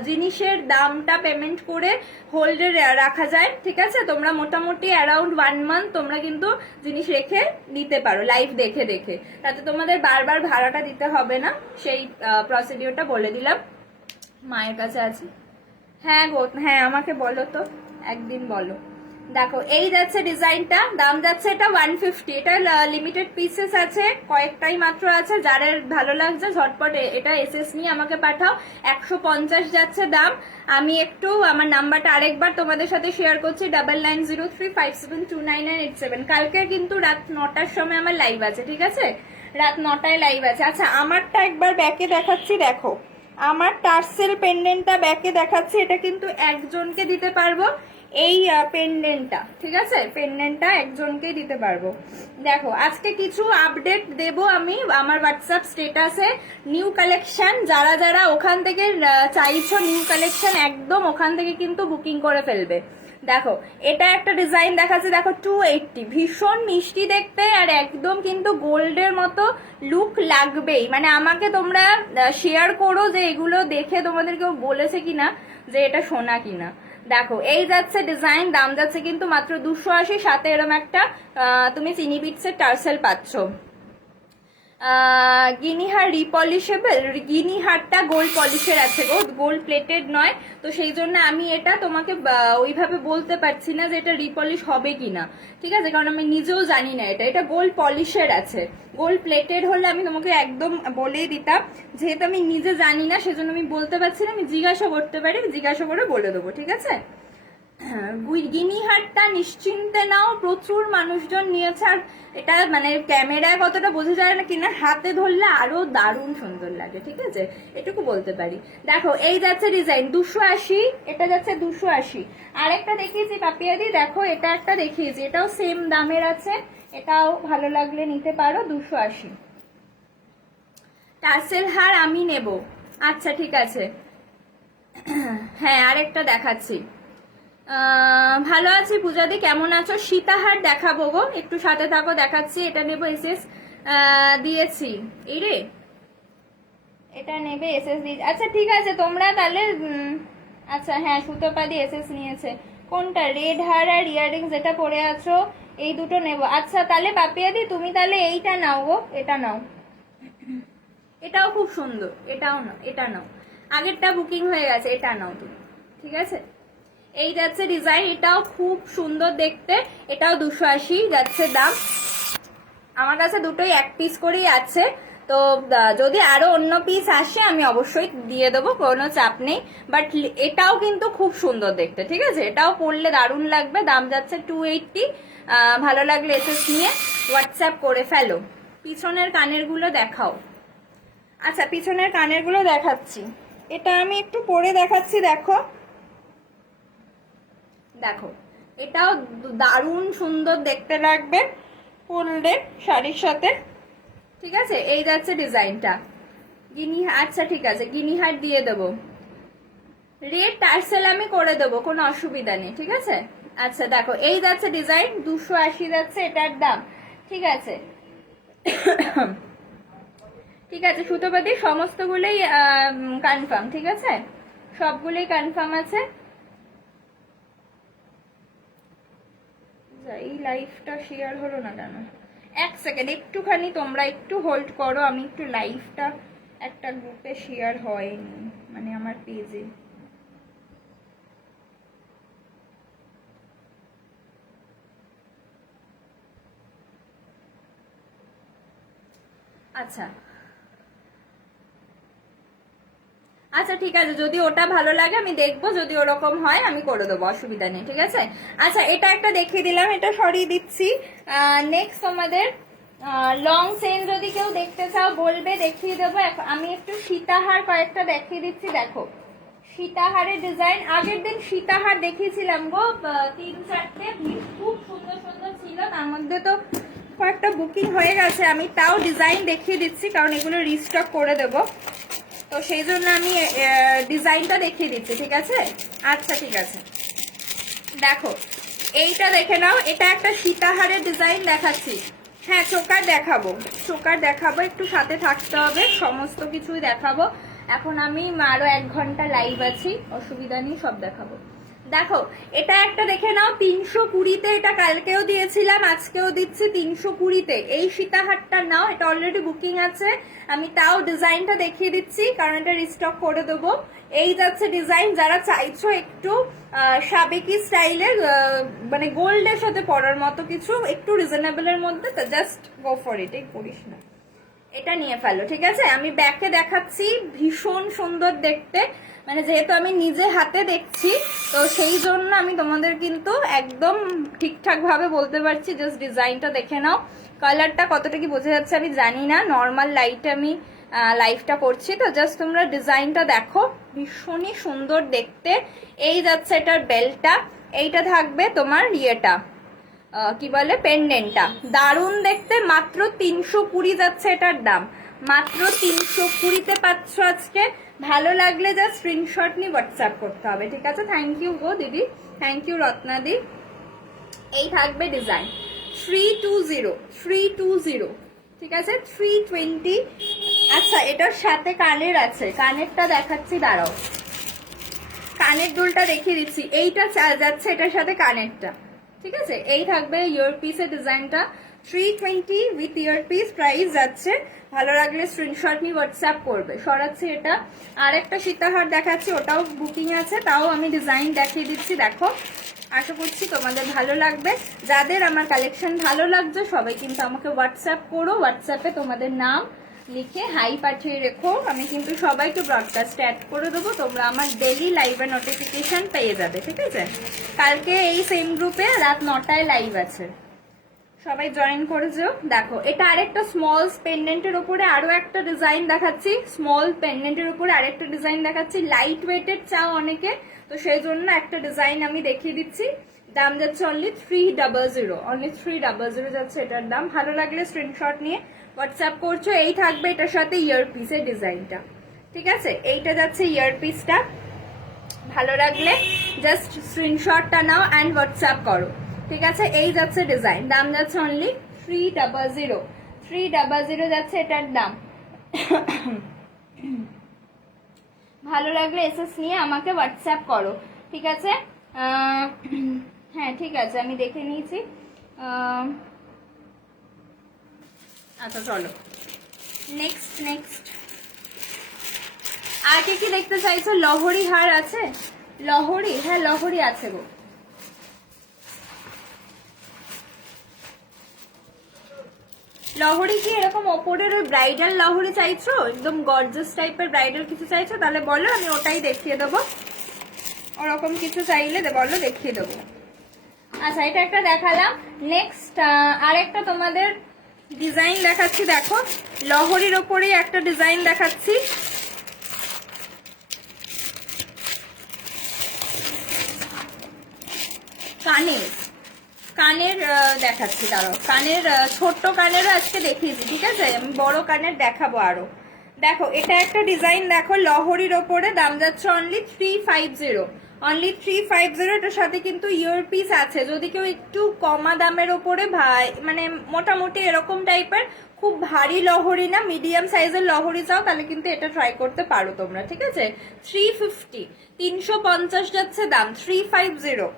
জিনিসের দামটা পেমেন্ট করে হোল্ডে রাখা যায়, ঠিক আছে। তোমরা মোটামুটি অ্যারাউন্ড 1 মান্থ তোমরা কিন্তু জিনিস রেখে নিতে পারো লাইভ দেখে দেখে, তাতে তোমাদের বারবার ভাড়াটা দিতে হবে না। সেই প্রসিডিওরটা বলে দিলাম। মায়ের কাছে আছি। হ্যাঁ গো, হ্যাঁ আমাকে বলো তো, একদিন বলো। দেখো এই যাচ্ছে ডিজাইনটা, দাম যাচ্ছে এটা 150। এটা লিমিটেড পিসেস আছে, কয়েকটাই মাত্র আছে। যাদের ভালো লাগছে ঝটপট এটা এসএস নিয়ে আমাকে পাঠাও। 150 যাচ্ছে দাম। আমি একটু আমার নাম্বারটা আরেকবার তোমাদের সাথে শেয়ার করছি, 9903572997। কালকে কিন্তু রাত 9টার সময় আমার লাইভ আছে, ঠিক আছে, রাত 9টায় লাইভ আছে। আচ্ছা আমারটা একবার ব্যাকে দেখাচ্ছি, দেখো আমার টার্সেল পেন্ডেন্টটা ব্যাকে দেখাচ্ছি। এটা কিন্তু একজনকে দিতে পারবো এই পেন্ডেন্টটা, ঠিক আছে, পেন্ডেন্টটা একজনকেই দিতে পারবো। দেখো আজকে কিছু আপডেট দেব আমি আমার হোয়াটসঅ্যাপ স্টেটাসে। নিউ কালেকশন যারা যারা ওখান থেকে চাইছো নিউ কালেকশন, একদম ওখান থেকে কিন্তু বুকিং করে ফেলবে। দেখো এটা একটা ডিজাইন দেখাচ্ছে, দেখো 280, ভীষণ মিষ্টি দেখতে আর একদম কিন্তু গোল্ডের মতো লুক লাগবেই। মানে আমাকে তোমরা শেয়ার করো যে এগুলো দেখে তোমাদের কেউ বলেছে কিনা যে এটা সোনা কিনা। দেখো এই যাচ্ছে ডিজাইন, দাম যাচ্ছে কিন্তু মাত্র 280, সাথে এরকম একটা তুমি চিনি বিটসের টার্সেল পাচ্ছ। গিনিহার রিপলিশেবল, গিনিহারটা গোল্ড পলিশের আছে গো, গোল্ড প্লেটেড নয়। তো সেই জন্য আমি এটা তোমাকে ওইভাবে বলতে পারছি না যে এটা রিপলিশ হবে কিনা, ঠিক আছে, কারণ আমি নিজেও জানি না। এটা গোল্ড পলিশের আছে, গোল্ড প্লেটেড হলে আমি তোমাকে একদম বলেই দিতাম। যেহেতু আমি নিজে জানি না সেজন্য আমি বলতে পারছি না, আমি জিজ্ঞাসা করতে পারি, জিজ্ঞাসা করে বলে দেবো, ঠিক আছে। গিনিহারটা নিশ্চিন্তে নাও, প্রচুর মানুষজন নিয়েছে। আর এটা মানে ক্যামেরায় কতটা বোঝা যায় না কিনা, হাতে ধরলে আরো দারুণ সুন্দর লাগে, ঠিক আছে, এটুকু বলতে পারি। দেখো এই যাচ্ছে ডিজাইন 280, এটা যাচ্ছে 280। আরেকটা দেখিয়েছি পাপিয়াদি, দেখো এটা একটা দেখিয়েছি, এটাও সেম দামের আছে, এটাও ভালো লাগলে নিতে পারো, 280। টার্সেল হার আমি নেব, আচ্ছা ঠিক আছে। হ্যাঁ আরেকটা দেখাচ্ছি। ভালো আছি পূজাদি, কেমন আছো? সীতাহার দেখাবো গো, একটু সাথে থাকো, দেখাচ্ছি। এটা নেবো এসএস দিয়েছি, এই রে এটা নেবে এসএস দিয়ে, আচ্ছা ঠিক আছে তোমরা তাহলে। আচ্ছা হ্যাঁ সুতোপাদি এসএস নিয়েছে। কোনটা? রেড হার আর ইয়াররিংস যেটা পরে আছো এই দুটো নেবো। আচ্ছা তাহলে পাপিয়াদি তুমি তাহলে এইটা নাও গো, এটা নাও, এটাও খুব সুন্দর, এটাও নাও, এটা নাও, আগেরটা বুকিং হয়ে গেছে, এটা নাও তুমি, ঠিক আছে। এই যাচ্ছে ডিজাইন, এটাও খুব সুন্দর দেখতে, এটাও 280 যাচ্ছে দাম। আমার কাছে দুটোই এক পিস করেই আছে, তো যদি আরো অন্য পিস আসে আমি অবশ্যই দিয়ে দেবো, কোনো চাপ নেই। বাট এটাও কিন্তু খুব সুন্দর দেখতে, ঠিক আছে, এটাও পরলে দারুণ লাগবে। দাম যাচ্ছে 280। ভালো লাগলে এসএস নিয়ে হোয়াটসঅ্যাপ করে ফেলো। পিছনের কানের গুলো দেখাও। আচ্ছা পিছনের কানের গুলো দেখাচ্ছি, এটা আমি একটু পরে দেখাচ্ছি। দেখো দেখো এটাও দারুণ সুন্দর দেখতে লাগবে পরলে শাড়ির সাথে, ঠিক আছে। এই যাচ্ছে ডিজাইনটা গিনি, আচ্ছা ঠিক আছে গিনিহার দিয়ে দেবো, রেড টার্সেল আমি করে দেবো, কোনো অসুবিধা নেই, ঠিক আছে। আচ্ছা দেখো এই যাচ্ছে ডিজাইন, 280 যাচ্ছে এটার দাম, ঠিক আছে। ঠিক আছে সুতোপাতি সমস্তগুলোই কনফার্ম, ঠিক আছে, সবগুলোই কনফার্ম আছে। এই লাইভটা শেয়ার হলো না কেন? এক সেকেন্ড একটুখানি তোমরা একটু হোল্ড করো, আমি একটু লাইভটা একটা গ্রুপে শেয়ার হয়নি, মানে আমার পেজে। আচ্ছা আচ্ছা ঠিক আছে, যদি ওটা ভালো লাগে আমি দেখবো, যদি ওরকম হয় আমি করে দেবো, অসুবিধা নেই, ঠিক আছে। আচ্ছা এটা একটা দেখিয়ে দিলাম, এটা সরিয়ে দিচ্ছি। নেক্সট আমাদের লং চেন যদি কেউ দেখতে চাও বলবে, দেখিয়ে দেবো। আমি একটু সীতাহার কয়েকটা দেখিয়ে দিচ্ছি। দেখো সীতাহারের ডিজাইন, আগের দিন সীতাহার দেখিয়েছিলাম গো 3-4টে, খুব সুন্দর সুন্দর ছিল, তার মধ্যে তো কয়েকটা বুকিং হয়ে গেছে, আমি তাও ডিজাইন দেখিয়ে দিচ্ছি কারণ এগুলো রিস্টক করে দেব, তো সেই জন্য আমি ডিজাইনটা দেখিয়ে দিচ্ছি, ঠিক আছে? আচ্ছা ঠিক আছে, দেখো এইটা দেখে নাও, এটা একটা সীতাহারের ডিজাইন দেখাচ্ছি। হ্যাঁ চোকার দেখাবো, চোকার দেখাবো, একটু সাথে থাকতে হবে, সমস্ত কিছুই দেখাবো। এখন আমি আরো 1 ঘন্টা লাইভ আছি, অসুবিধা নেই, সব দেখাবো। দেখো এটা একটা দেখে নাও, 320-তে, এটা কালকেও দিয়েছিলাম, আজকেও দিচ্ছি 320-তে। এই সীতাহারটা নাও, এটা অলরেডি বুকিং আছে, আমি তাও ডিজাইনটা দেখিয়ে দিচ্ছি কারণ এটা রিস্টক করে দেবো। এই যাচ্ছে ডিজাইন, যারা চাইছো একটু সাবেকি স্টাইলের, মানে গোল্ডের সাথে পরার মতো কিছু, একটু রিজনেবলের মধ্যে, তো জাস্ট গো ফর ইট, করিস না, এটা নিয়ে ফেলো, ঠিক আছে? আমি ব্যাকে দেখাচ্ছি, ভীষণ সুন্দর দেখতে, মানে যেহেতু আমি নিজে হাতে দেখছি তো সেই জন্য আমি তোমাদের কিন্তু একদম ঠিকঠাক ভাবে বলতে পারছি। জাস্ট ডিজাইনটা দেখে নাও, কালারটা কতটা কি বোঝা যাচ্ছে আমি জানি না, নর্মাল লাইটে আমি লাইভটা করছি, তো জাস্ট তোমরা ডিজাইনটা দেখো, ভীষণই সুন্দর দেখতে। এই যাচ্ছে এটার বেল্টটা, এইটা থাকবে তোমার ইয়েটা কি বলে পেন্ডেন্টটা, দারুণ দেখতে, মাত্র 320 যাচ্ছে এটার দাম, মাত্র 320-তে পাচ্ছ আজকে। ভালো লাগলে যা স্ক্রিনশট নিয়ে হোয়াটসঅ্যাপ করতে হবে, ঠিক আছে? থ্যাংক ইউ গো দিদি, থ্যাংক ইউ রত্নাদি। এই থাকবে ডিজাইন 320, ঠিক আছে? 320। আচ্ছা এটার সাথে কানের আছে, কানেরটা দেখাচ্ছি, দাঁড়াও, কানের দুলটা দেখিয়ে দিচ্ছি। এইটা যাচ্ছে এটার সাথে কানেরটা, ঠিক আছে? এই থাকবে ইয়ারপিসের ডিজাইনটা, 320 উইথ ইয়ারপিস, প্রাইস যাচ্ছে। ভালো লাগলে স্ক্রিনশট নিয়ে হোয়াটসঅ্যাপ করবে। সরাচ্ছি এটা, আর একটা সীতাহার দেখাচ্ছি, ওটাও বুকিং আছে, তাও আমি ডিজাইন দেখিয়ে দিচ্ছি, দেখো। আশা করছি তোমাদের ভালো লাগবে। যাদের আমার কালেকশন ভালো লাগছে সবাই কিন্তু আমাকে হোয়াটসঅ্যাপ করো, হোয়াটসঅ্যাপে তোমাদের নাম লিখে হাই পাঠিয়ে রেখো, আমি কিন্তু সবাইকে ব্রডকাস্ট অ্যাড করে দেবো, তোমরা আমার ডেইলি লাইভের নোটিফিকেশন পেয়ে যাবে, ঠিক আছে? কালকে এই সেম গ্রুপে রাত 9টায় লাইভ আছে, সবাই জয়েন করে যেও। দেখো এটা আরেকটা স্মল পেন্ডেন্টের উপরে আরো একটা ডিজাইন দেখাচ্ছি, স্মল পেন্ডেন্টের উপরে আরেকটা ডিজাইন দেখাচ্ছি, লাইট ওয়েটেড চাও অনেকে, তো সেই জন্য একটা ডিজাইন আমি দেখিয়ে দিচ্ছি। দাম যাচ্ছে অনলি 300, অনলি 300 যাচ্ছে এটার দাম। ভালো লাগলে স্ক্রিনশট নিয়ে হোয়াটসঅ্যাপ করছো। এই থাকবে এটার সাথে ইয়ারপিসের ডিজাইনটা, ঠিক আছে? এইটা যাচ্ছে ইয়ারপিসটা, ভালো লাগলে জাস্ট স্ক্রিনশটটা নাও অ্যান্ড হোয়াটসঅ্যাপ করো, ঠিক আছে? এই যাচ্ছে ডিজাইন, দাম যাচ্ছে অনলি 300 যাচ্ছে এটার দাম। ভালো লাগলে এসএস নিয়ে আমাকে হোয়াটসঅ্যাপ করো, ঠিক আছে? হ্যাঁ ঠিক আছে, আমি দেখে নিয়েছি। আচ্ছা চলো নেক্সট আর কি দেখতে চাইছো? লহরি হার আছে, লহরি, হ্যাঁ লহরি আছে গো। লহরি কি এরকম ওপরের ওই ব্রাইডাল লহরি চাইছো, একদম গর্জাস টাইপের ব্রাইডাল কিছু চাইছো? তাহলে বলো, আমি ওটাই দেখিয়ে দেবো। ওরকম কিছু চাইলে বলো, দেখিয়ে দেবো। আচ্ছা এটা একটা দেখালাম, নেক্সট আরেকটা তোমাদের ডিজাইন দেখাচ্ছি, দেখো লহরির ওপরেই একটা ডিজাইন দেখাচ্ছি। কানের দেখাচ্ছি, দাঁড়াও, কানের ছোট্ট কানেরও আজকে দেখিয়েছি, ঠিক আছে? আমি বড় কানের দেখাবো আরো। দেখো এটা একটা ডিজাইন, দেখো লহরির ওপরে, দাম যাচ্ছে অনলি 350, অনলি 350। এটার সাথে কিন্তু ইয়ারপিস আছে, যদি কেউ একটু কমা দামের ওপরে মানে মোটামুটি এরকম টাইপের, খুব ভারী লহরি না, মিডিয়াম সাইজের লহরি চাও, তাহলে কিন্তু এটা ট্রাই করতে পারো তোমরা, ঠিক আছে? 350, 350 যাচ্ছে দাম, 350।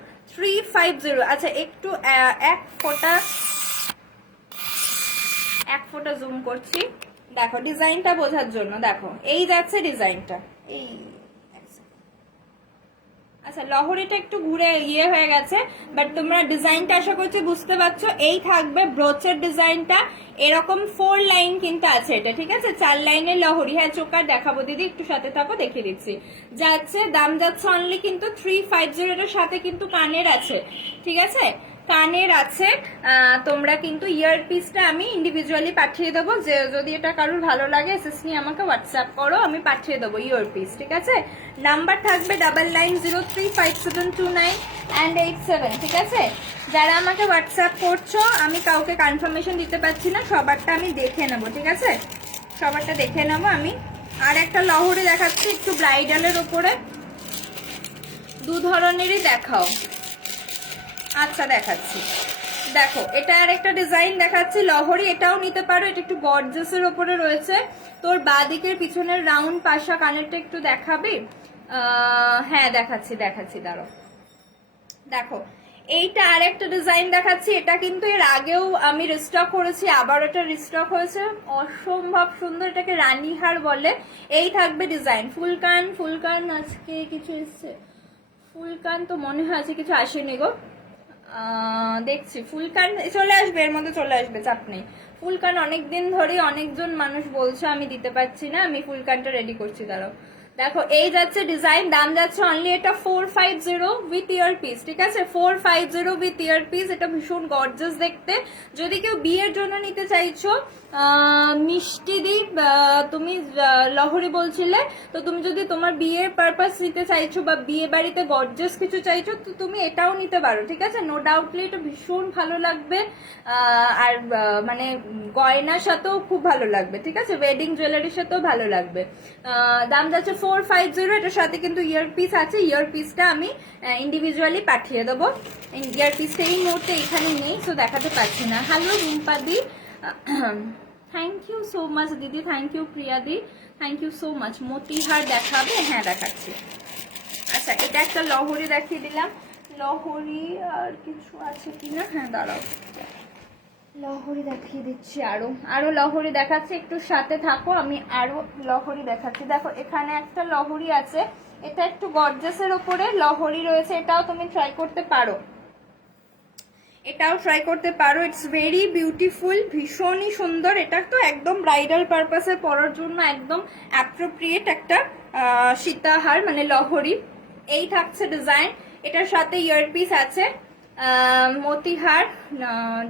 আচ্ছা একটু এক ফোঁটা জুম করছি, দেখো ডিজাইনটা বোঝার জন্য। দেখো এই যাচ্ছে ডিজাইনটা, এই আচ্ছা লহরিটা একটু ঘুরে হয়ে গেছে, বাট তোমরা ডিজাইনটা আশা করছি বুঝতে পারছো। এই থাকবে ব্রোচের ডিজাইনটা, এরকম 4 লাইন কিন্তু আছে এটা, ঠিক আছে? 4 লাইনের লহরি। হ্যাঁ চোকার দেখাবো দিদি, একটু সাথে থাকো, দেখিয়ে দিচ্ছি। যাচ্ছে দাম যাচ্ছে অনলি কিন্তু 350, এটার সাথে কিন্তু কানের আছে, ঠিক আছে? কানের আছে। তোমরা কিন্তু ইয়ার পিসটা আমি ইন্ডিভিজুয়ালি পাঠিয়ে দেবো, যে যদি এটা কারোর ভালো লাগে এসএস নিয়ে আমাকে হোয়াটসঅ্যাপ করো, আমি পাঠিয়ে দেবো ইয়ার পিস, ঠিক আছে? নাম্বার থাকবে 99035729 ঠিক আছে? যারা আমাকে হোয়াটসঅ্যাপ করছো, আমি কাউকে কনফার্মেশন দিতে পারছি না, সবারটা আমি দেখে নেবো, ঠিক আছে? সবারটা দেখে নেবো আমি। আর একটা লহরি দেখাচ্ছি একটু ব্রাইডালের ওপরে, দু ধরনেরই দেখাও। আচ্ছা দেখাচ্ছি, দেখো এটা আর একটা ডিজাইন দেখাচ্ছি লহরি, এটাও নিতে পারো, এটা একটু গর্জাসের ওপরে রয়েছে। তোর বাঁদিকের পিছনের রাউন্ড পাশা কানেরটা একটু দেখাবি? হ্যাঁ দেখাচ্ছি দাঁড়াও। দেখো এইটা আর একটা ডিজাইন দেখাচ্ছি, এটা কিন্তু এর আগেও আমি রিস্টক করেছি, আবার এটা রিস্টক হয়েছে, অসম্ভব সুন্দর, এটাকে রানীহার বলে। এই থাকবে ডিজাইন, ফুলকান আজকে কিছু এসছে, ফুলকান তো মনে হয় আছে, কিছু আসেনি গো, দেখছি ফুলকান চলে আসবে, এর মধ্যে চলে আসবে, চাপ নেই। ফুলকান অনেকদিন ধরে অনেকজন মানুষ বলছে, আমি দিতে পারছি না, আমি ফুলকানটা রেডি করছি, দাঁড়াও। দেখো এই যাচ্ছে ডিজাইন, দাম যাচ্ছে অনলি এটা 450 উইথ ইয়ার পিস, ঠিক আছে? 450 উইথ ইয়ার পিস। এটা ভীষণ গর্জাস দেখতে। যদি কেউ বিয়ের জন্য নিতে চাইছো, মিষ্টি দি তুমি লহরি বলছিলে, তো তুমি যদি তোমার বিয়ের পারপাস নিতে চাইছো বা বিয়ে বাড়িতে গর্জাস কিছু চাইছো, তো তুমি এটাও নিতে পারো, ঠিক আছে? নো ডাউটলি এটা ভীষণ ভালো লাগবে, আর মানে গয়নার সাথেও খুব ভালো লাগবে, ঠিক আছে? ওয়েডিং জুয়েলারির সাথেও ভালো লাগবে। দাম যাচ্ছে 450, এটার সাথে কিন্তু ইয়ার পিস আছে, ইয়ার পিসটা আমি ইন্ডিভিজুয়ালি পাঠিয়ে দেবো। ইয়ার পিসটা এই মুহূর্তে এখানে নেই, তো দেখাতে পারছি না। হ্যালো রুম্পাদি, থ্যাংক ইউ সো মাচ দিদি, থ্যাংক ইউ প্রিয়াদি, থ্যাংক ইউ সো মাচ। মতিহার দেখাবে? হ্যাঁ দেখাচ্ছি। আচ্ছা এটা একটা লহরি দেখিয়ে দিলাম, লহরি আর কিছু আছে কিনা, হ্যাঁ দাঁড়াও লহরি দেখিয়ে দিচ্ছি, আরো লহরি দেখাচ্ছি, একটু সাথে থাকো, আমি আরো লহরি দেখাচ্ছি। দেখো এখানে একটা লহরি আছে, এটা একটু গর্জাসের ওপরে লহরি রয়েছে, এটাও তুমি ট্রাই করতে পারো, ইটস ভেরি বিউটিফুল, ভীষণই সুন্দর। এটা তো একদম ব্রাইডাল পারপাসে পরার জন্য একদম অ্যাপ্রোপ্রিয়েট একটা সীতাহার, মানে লহরি। এই থাকছে ডিজাইন, এটার সাথে ইয়ারপিস আছে, মতিহার।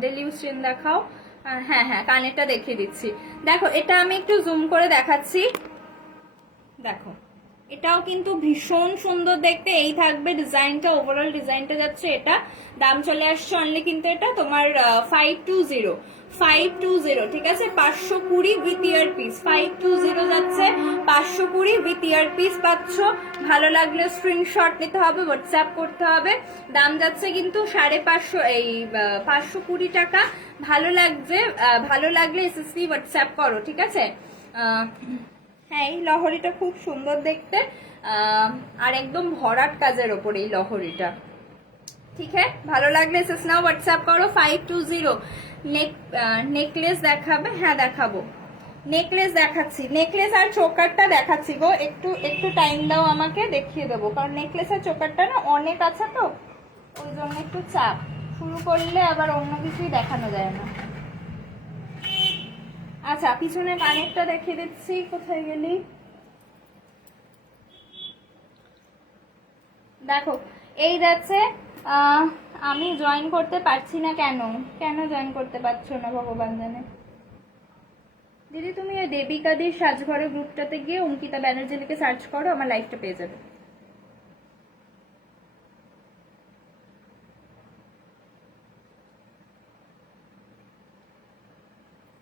ডেলিউস চেন দেখাও, হ্যাঁ কানেরটা দেখিয়ে দিচ্ছি। দেখো এটা আমি একটু জুম করে দেখাচ্ছি, দেখো এটাও কিন্তু ভীষণ সুন্দর দেখতে। এই থাকবে ডিজাইনটা, ওভারঅল ডিজাইনটা যাচ্ছে এটা। দাম চলে আসছে অনলি কিন্তু এটা তোমার 520, ঠিক আছে? 520 উইথ ইয়ার পিস, 520 যাচ্ছে, 520 উইথ ইয়ার পিস পাচ্ছ। ভালো লাগলে স্ক্রিনশট নিতে হবে, হোয়াটসঅ্যাপ করতে হবে। দাম যাচ্ছে কিন্তু 550, এই 520 টাকা। ভালো লাগলে এসএসসি হোয়াটসঅ্যাপ করো, ঠিক আছে? হ্যাঁ এই লহরিটা খুব সুন্দর দেখতে, আর একদম ভরাট কাজের ওপর এই লহরিটা, ঠিক আছে? ভালো লাগলে এসএস নাও হোয়াটসঅ্যাপ করো। 520। নেকলেস দেখাবে? হ্যাঁ দেখাবো, নেকলেস দেখাচ্ছি, নেকলেস আর চোকারটা দেখাচ্ছি গো, একটু টাইম দাও আমাকে, দেখিয়ে দেবো, কারণ নেকলেস আর চোকারটা না অনেক আছে, তো ওই জন্য একটু চাপ, শুরু করলে আবার অন্য কিছুই দেখানো যায় না। আচ্ছা পিছনে কানেরটা দেখিয়ে দিচ্ছি, কোথায় গেলি? দেখো এই যাচ্ছে, আমি জয়েন করতে পারছি না, কেন জয়েন করতে পারছো না ভগবান জানে। দিদি তুমি ওই দেবিকাদির সাজঘরের গ্রুপটাতে গিয়ে অঙ্কিতা ব্যানার্জি লিখে সার্চ করো, আমার লাইফটা পেয়ে যাবে।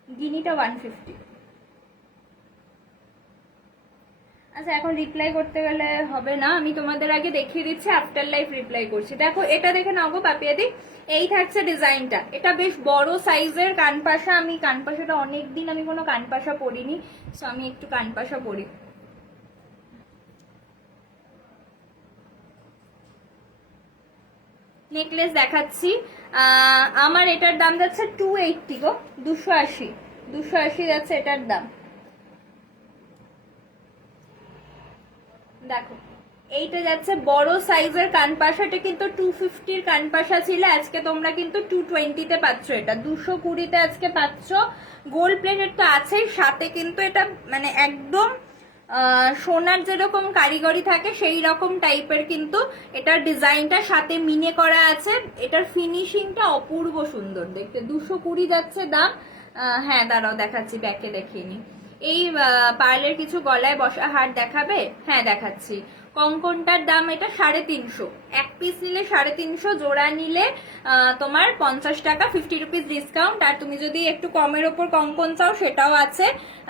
গিনিটা 150। আচ্ছা এখন রিপ্লাই করতে গেলে হবে না, আমি তোমাদের আগে দেখিয়ে দিচ্ছি, আফটার লাইফ রিপ্লাই করছি। দেখো এটা দেখে নাও গো পাপিয়াদি, এই থাকছে ডিজাইনটা, এটা বেশ বড় সাইজের কানপাশা। আমি কানপাশাটা অনেকদিন আমি কোনো কানপাশা পরিনি, সো আমি একটু কানপাশা পরি। নেকলেস দেখাচ্ছি, আমার এটার দাম যাচ্ছে 280 গো, 280 যাচ্ছে এটার দাম। দেখো এইটা যাচ্ছে বড় সাইজের কানপাশা, এটা কিন্তু 250-র কানপাশা ছিল, আজকে তোমরা কিন্তু 220-তে পাচ্ছ, এটা 220-তে আজকে পাচ্ছ। গোল্ড প্লেটেড তো আছেই, সাথে কিন্তু এটা মানে একদম সোনার যেরকম কারিগরি থাকে সেই রকম টাইপের কিন্তু এটার ডিজাইনটা সাথে মিনে করা আছে। এটার ফিনিশিংটা অপূর্ব সুন্দর দেখতে। 220 যাচ্ছে দাম। হ্যাঁ দাঁড়াও দেখাচ্ছি, ব্যাকে দেখিয়ে নি। এই পার্লের কিছু গলায় বসা হার দেখাবে? হ্যাঁ দেখাচ্ছি। কঙ্কনটার দাম এটা 350, এক পিস নিলে 350, জোড়া নিলে তোমার 50 টাকা, 50 রুপিস ডিসকাউন্ট। আর তুমি যদি একটু কমের ওপর কঙ্কন চাও সেটাও আছে,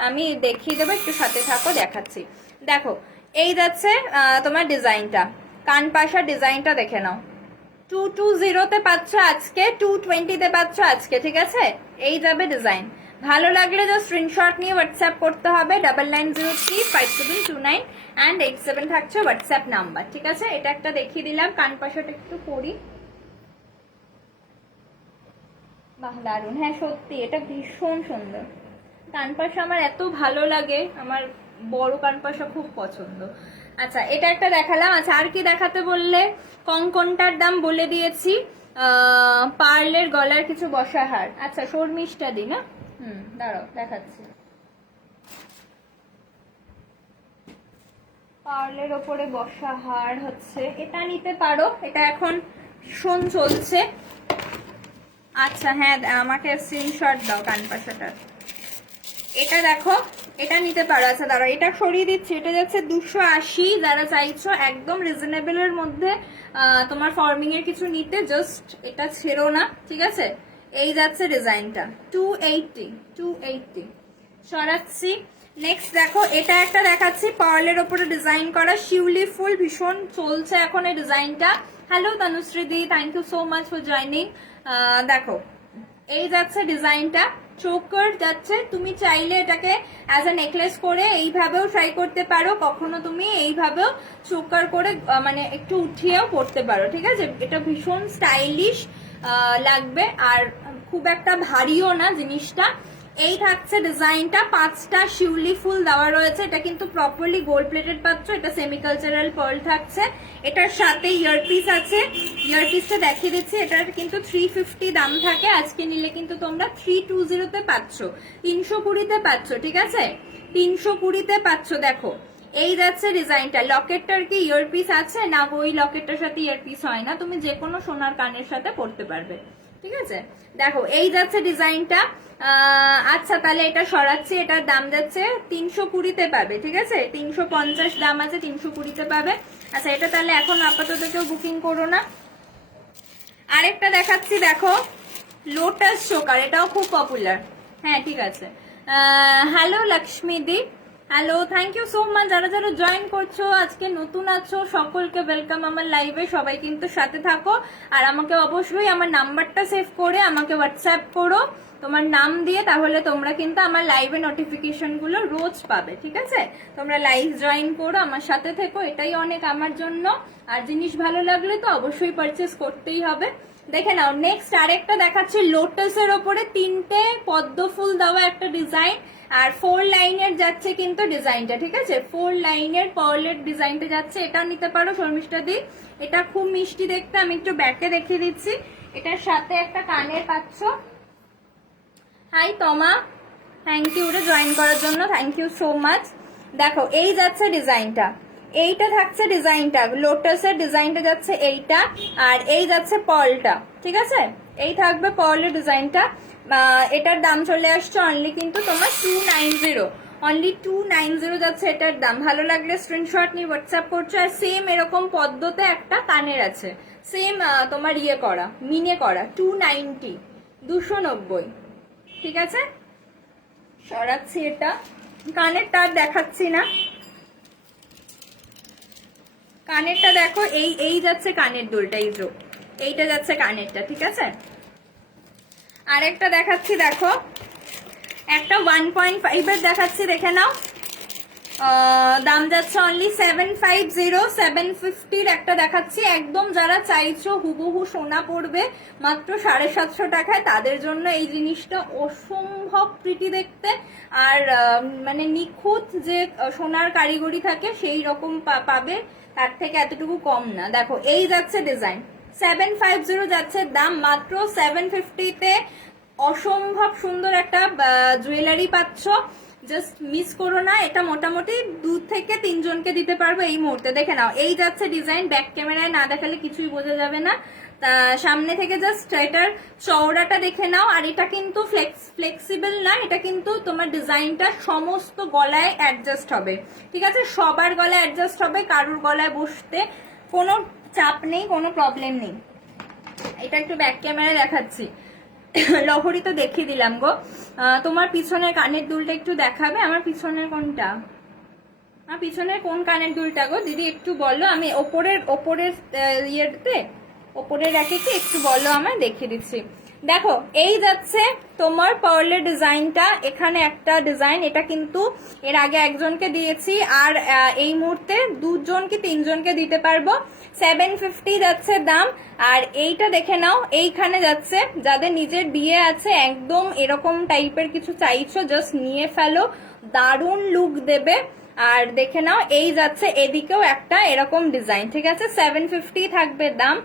আমি দেখিয়ে দেবো, একটু সাথে থাকো দেখাচ্ছি। দেখো এই যাচ্ছে তোমার ডিজাইনটা, কান পাশার ডিজাইনটা দেখে নাও। 220-তে পাচ্ছ আজকে, 220-তে পাচ্ছ আজকে, ঠিক আছে? এই যাবে ডিজাইন। ভালো লাগলে যে স্ক্রিনশট নিয়ে হোয়াটসঅ্যাপ করতে হবে, 99035729 অ্যান্ড 87 থাকছে হোয়াটসঅ্যাপ নাম্বার, ঠিক আছে? এটা একটা দেখিয়ে দিলাম। কান পাশাটা একটু পরি, বাহ দারুন। হ্যাঁ সত্যি এটা ভীষণ সুন্দর। কান পাশা আমার এত ভালো লাগে, আমার বড় কান পাশা খুব পছন্দ। আচ্ছা এটা একটা দেখালাম। আচ্ছা আর কি দেখাতে বললে? কঙ্কনটার দাম বলে দিয়েছি। পার্লের গলার কিছু বসা হার। আচ্ছা শর্মিষ্ঠা দি না, দাঁড়াও দেখাচ্ছি। পার্লের ওপরে বসা হার হচ্ছে এটা, নিতে পারো, এটা এখন ভীষণ চলছে। আচ্ছা হ্যাঁ আমাকে স্ক্রিনশট দাও কান পাশাটার। এটা দেখো, এটা নিতে পারো। আচ্ছা দাঁড়াও এটা সরিয়ে দিচ্ছি। এটা যাচ্ছে 280, যারা চাইছো একদম রিজনেবল এর মধ্যে তোমার ফর্মিং এর কিছু নিতে, জাস্ট এটা ছেড়ো না, ঠিক আছে? এই যাচ্ছে ডিজাইনটা 280 সরাচ্ছি। নেক্সট দেখো এটা একটা দেখাচ্ছি, পার্লের ওপরে ডিজাইন করা শিউলি ফুল, ভীষণ চলছে এখন এই ডিজাইনটা। হ্যালো তনুশ্রী দি, thank you so much for joining. দেখো এই যাচ্ছে ডিজাইনটা, চোকার যাচ্ছে। তুমি চাইলে এটাকে অ্যাজ এ নেকলেস করে এইভাবেও ট্রাই করতে পারো, কখনো তুমি এইভাবেও চোকার করে মানে একটু উঠিয়েও পড়তে পারো, ঠিক আছে? এটা ভীষণ স্টাইলিশ লাগবে আর খুব একটা ভারীও না জিনিসটা। এই থাকছে ডিজাইনটা, 5টা শিউলি ফুল দেওয়া রয়েছে। এটা কিন্তু প্রপারলি গোল্ড প্লেটেড পাচ্ছ, এটা সেমি কালচারাল পার্ল থাকছে। এটার সাথে ইয়ারপিস আছে, ইয়ারপিসটা দেখিয়ে দিচ্ছি। এটার কিন্তু 350 দাম থাকে, আজকে নিলে কিন্তু তোমরা 320-তে পাচ্ছ, 320-তে পাচ্ছ, ঠিক আছে? 320-তে পাচ্ছ। দেখো এই যাচ্ছে ডিজাইনটা। লকেটটার কি ইয়ারপিস আছে না? ওই লকেটটার সাথে ইয়ারপিস হয় না, তুমি যে কোনো সোনার কানের সাথে পড়তে পারবে, ঠিক আছে? দেখো এই যাচ্ছে ডিজাইনটা। আচ্ছা তাহলে এটা সরাচ্ছি, এটার দাম যাচ্ছে 320-তে পাবে, ঠিক আছে? 350 দাম আছে, 320-তে পাবে। আচ্ছা এটা তাহলে এখন আপাতত কেউ বুকিং করো না। আরেকটা দেখাচ্ছি, দেখো লোটাস চোকার, এটাও খুব পপুলার। হ্যাঁ ঠিক আছে। হ্যালো লক্ষ্মী দি, hello, thank you so much যারা যারা জয়েন করছো, আজকে নতুন আছো সকলকে ওয়েলকাম আমার লাইভে। সবাই কিন্তু সাথে থাকো আর আমাকে অবশ্যই আমার নাম্বারটা সেভ করে আমাকে হোয়াটসঅ্যাপ করো তোমার নাম দিয়ে, তাহলে তোমরা কিন্তু আমার লাইভে নোটিফিকেশন গুলো রোজ পাবে, ঠিক আছে? তোমরা লাইভ জয়েন করো, আমার সাথে থেকো, এটাই অনেক আমার জন্য। আর জিনিস ভালো লাগলে তো অবশ্যই পারচেস করতেই হবে। দেখে নাও নেক্সট আরেকটা দেখাচ্ছি, লোটাসের ওপরে 3টে পদ্ম ফুল দেওয়া একটা ডিজাইন, আর 4 লাইনের যাচ্ছে কিন্তু ডিজাইনটা, ঠিক আছে? 4 লাইনের পার্লের ডিজাইনটা যাচ্ছে, এটাও নিতে পারো শর্মিষ্ঠা দি। এটা খুব মিষ্টি দেখতে, আমি একটু ব্যাকে দেখিয়ে দিচ্ছি। এটার সাথে একটা কানের পাচ্ছ। হাই তমা, থ্যাংক ইউ রে জয়েন করার জন্য, থ্যাংক ইউ সো মাচ। দেখো এই যাচ্ছে ডিজাইনটা, এইটা থাকছে ডিজাইনটা, লোটাসের ডিজাইনটা যাচ্ছে এইটা, আর এই যাচ্ছে পার্লটা, ঠিক আছে? এই থাকবে পার্লের ডিজাইনটা। এটার দাম চলে আসছে অনলি কিন্তু তোমার 290, অনলি 290 যাচ্ছে এটার দাম। ভালো লাগলে স্ক্রিনশট নিয়ে হোয়াটসঅ্যাপ করছো। আর সেম এরকম পদ্মতে একটা কানের আছে, সেম তোমার ইয়ে করা, মিনে করা, 290, 290, ঠিক আছে? সরাচ্ছি এটা, কানেরটা আর দেখাচ্ছি না। কানেরটা দেখো, এই যাচ্ছে কানের দুলটা, এই যে এইটা যাচ্ছে কানেরটা, ঠিক আছে? আরেকটা দেখাচ্ছি, দেখো একটা 1.5 দেখাচ্ছি, দেখে নাও। দাম যাচ্ছে অনলি 750, 750-র একটা দেখাচ্ছি। একদম যারা চাইছো হুবহু সোনা পড়বে মাত্র 750 টাকায়, তাদের জন্য এই জিনিসটা অসম্ভব প্রিটি দেখতে। আর মানে নিখুঁত যে সোনার কারিগরি থাকে সেই রকম পাবে, তার থেকে এতটুকু কম না। দেখো এই যাচ্ছে ডিজাইন, 750 যাচ্ছে দাম, মাত্র 750-তে অসম্ভব সুন্দর একটা জুয়েলারি পাচ্ছ। জাস্ট মিস করো না, এটা মোটামুটি 2 থেকে 3 জনকে দিতে পারবো এই মুহূর্তে। দেখে নাও, এই যাচ্ছে ডিজাইন, ব্যাক ক্যামেরায় না দেখালে কিছুই বোঝা যাবে না, তা সামনে থেকে জাস্ট এটার চওড়াটা দেখে নাও। আর এটা কিন্তু ফ্লেক্সিবল না, এটা কিন্তু তোমার ডিজাইনটা সমস্ত গলায় অ্যাডজাস্ট হবে, ঠিক আছে? সবার গলায় অ্যাডজাস্ট হবে, কারুর গলায় বসতে কোনো চাপ নেই, কোনো প্রবলেম নেই। এটা একটু ব্যাক ক্যামেরায় দেখাচ্ছি, লহরি তো দেখিয়ে দিলাম গো। তোমার পিছনের কানের দুলটা একটু দেখাবে? আমার পিছনের কোনটা, আমার পিছনের কোন কানের দুলটা গো দিদি একটু বলো, আমি ওপরের ইয়েতে ওপরের র্যাকেটে একটু বলো, আমায় দেখিয়ে দিচ্ছি। দেখো, এই যাচ্ছে তোমার পার্লের ডিজাইনটা, এখানে একটা ডিজাইন, এটা কিন্তু এর আগে একজনকে দিয়েছি, আর এই মুহূর্তে 2 জন কি 3 জনকে দিতে পারবো। 750 যাচ্ছে দাম। আর এইটা দেখে নাও, এইখানে যাচ্ছে, যাদের নিজের বিয়ে আছে, একদম এরকম টাইপের কিছু চাইছো, জাস্ট নিয়ে ফেলো, দারুণ লুক দেবে। আর দেখে নাও, এই যাচ্ছে এদিকেও একটা এরকম ডিজাইন, ঠিক আছে? 750 থাকবে দাম।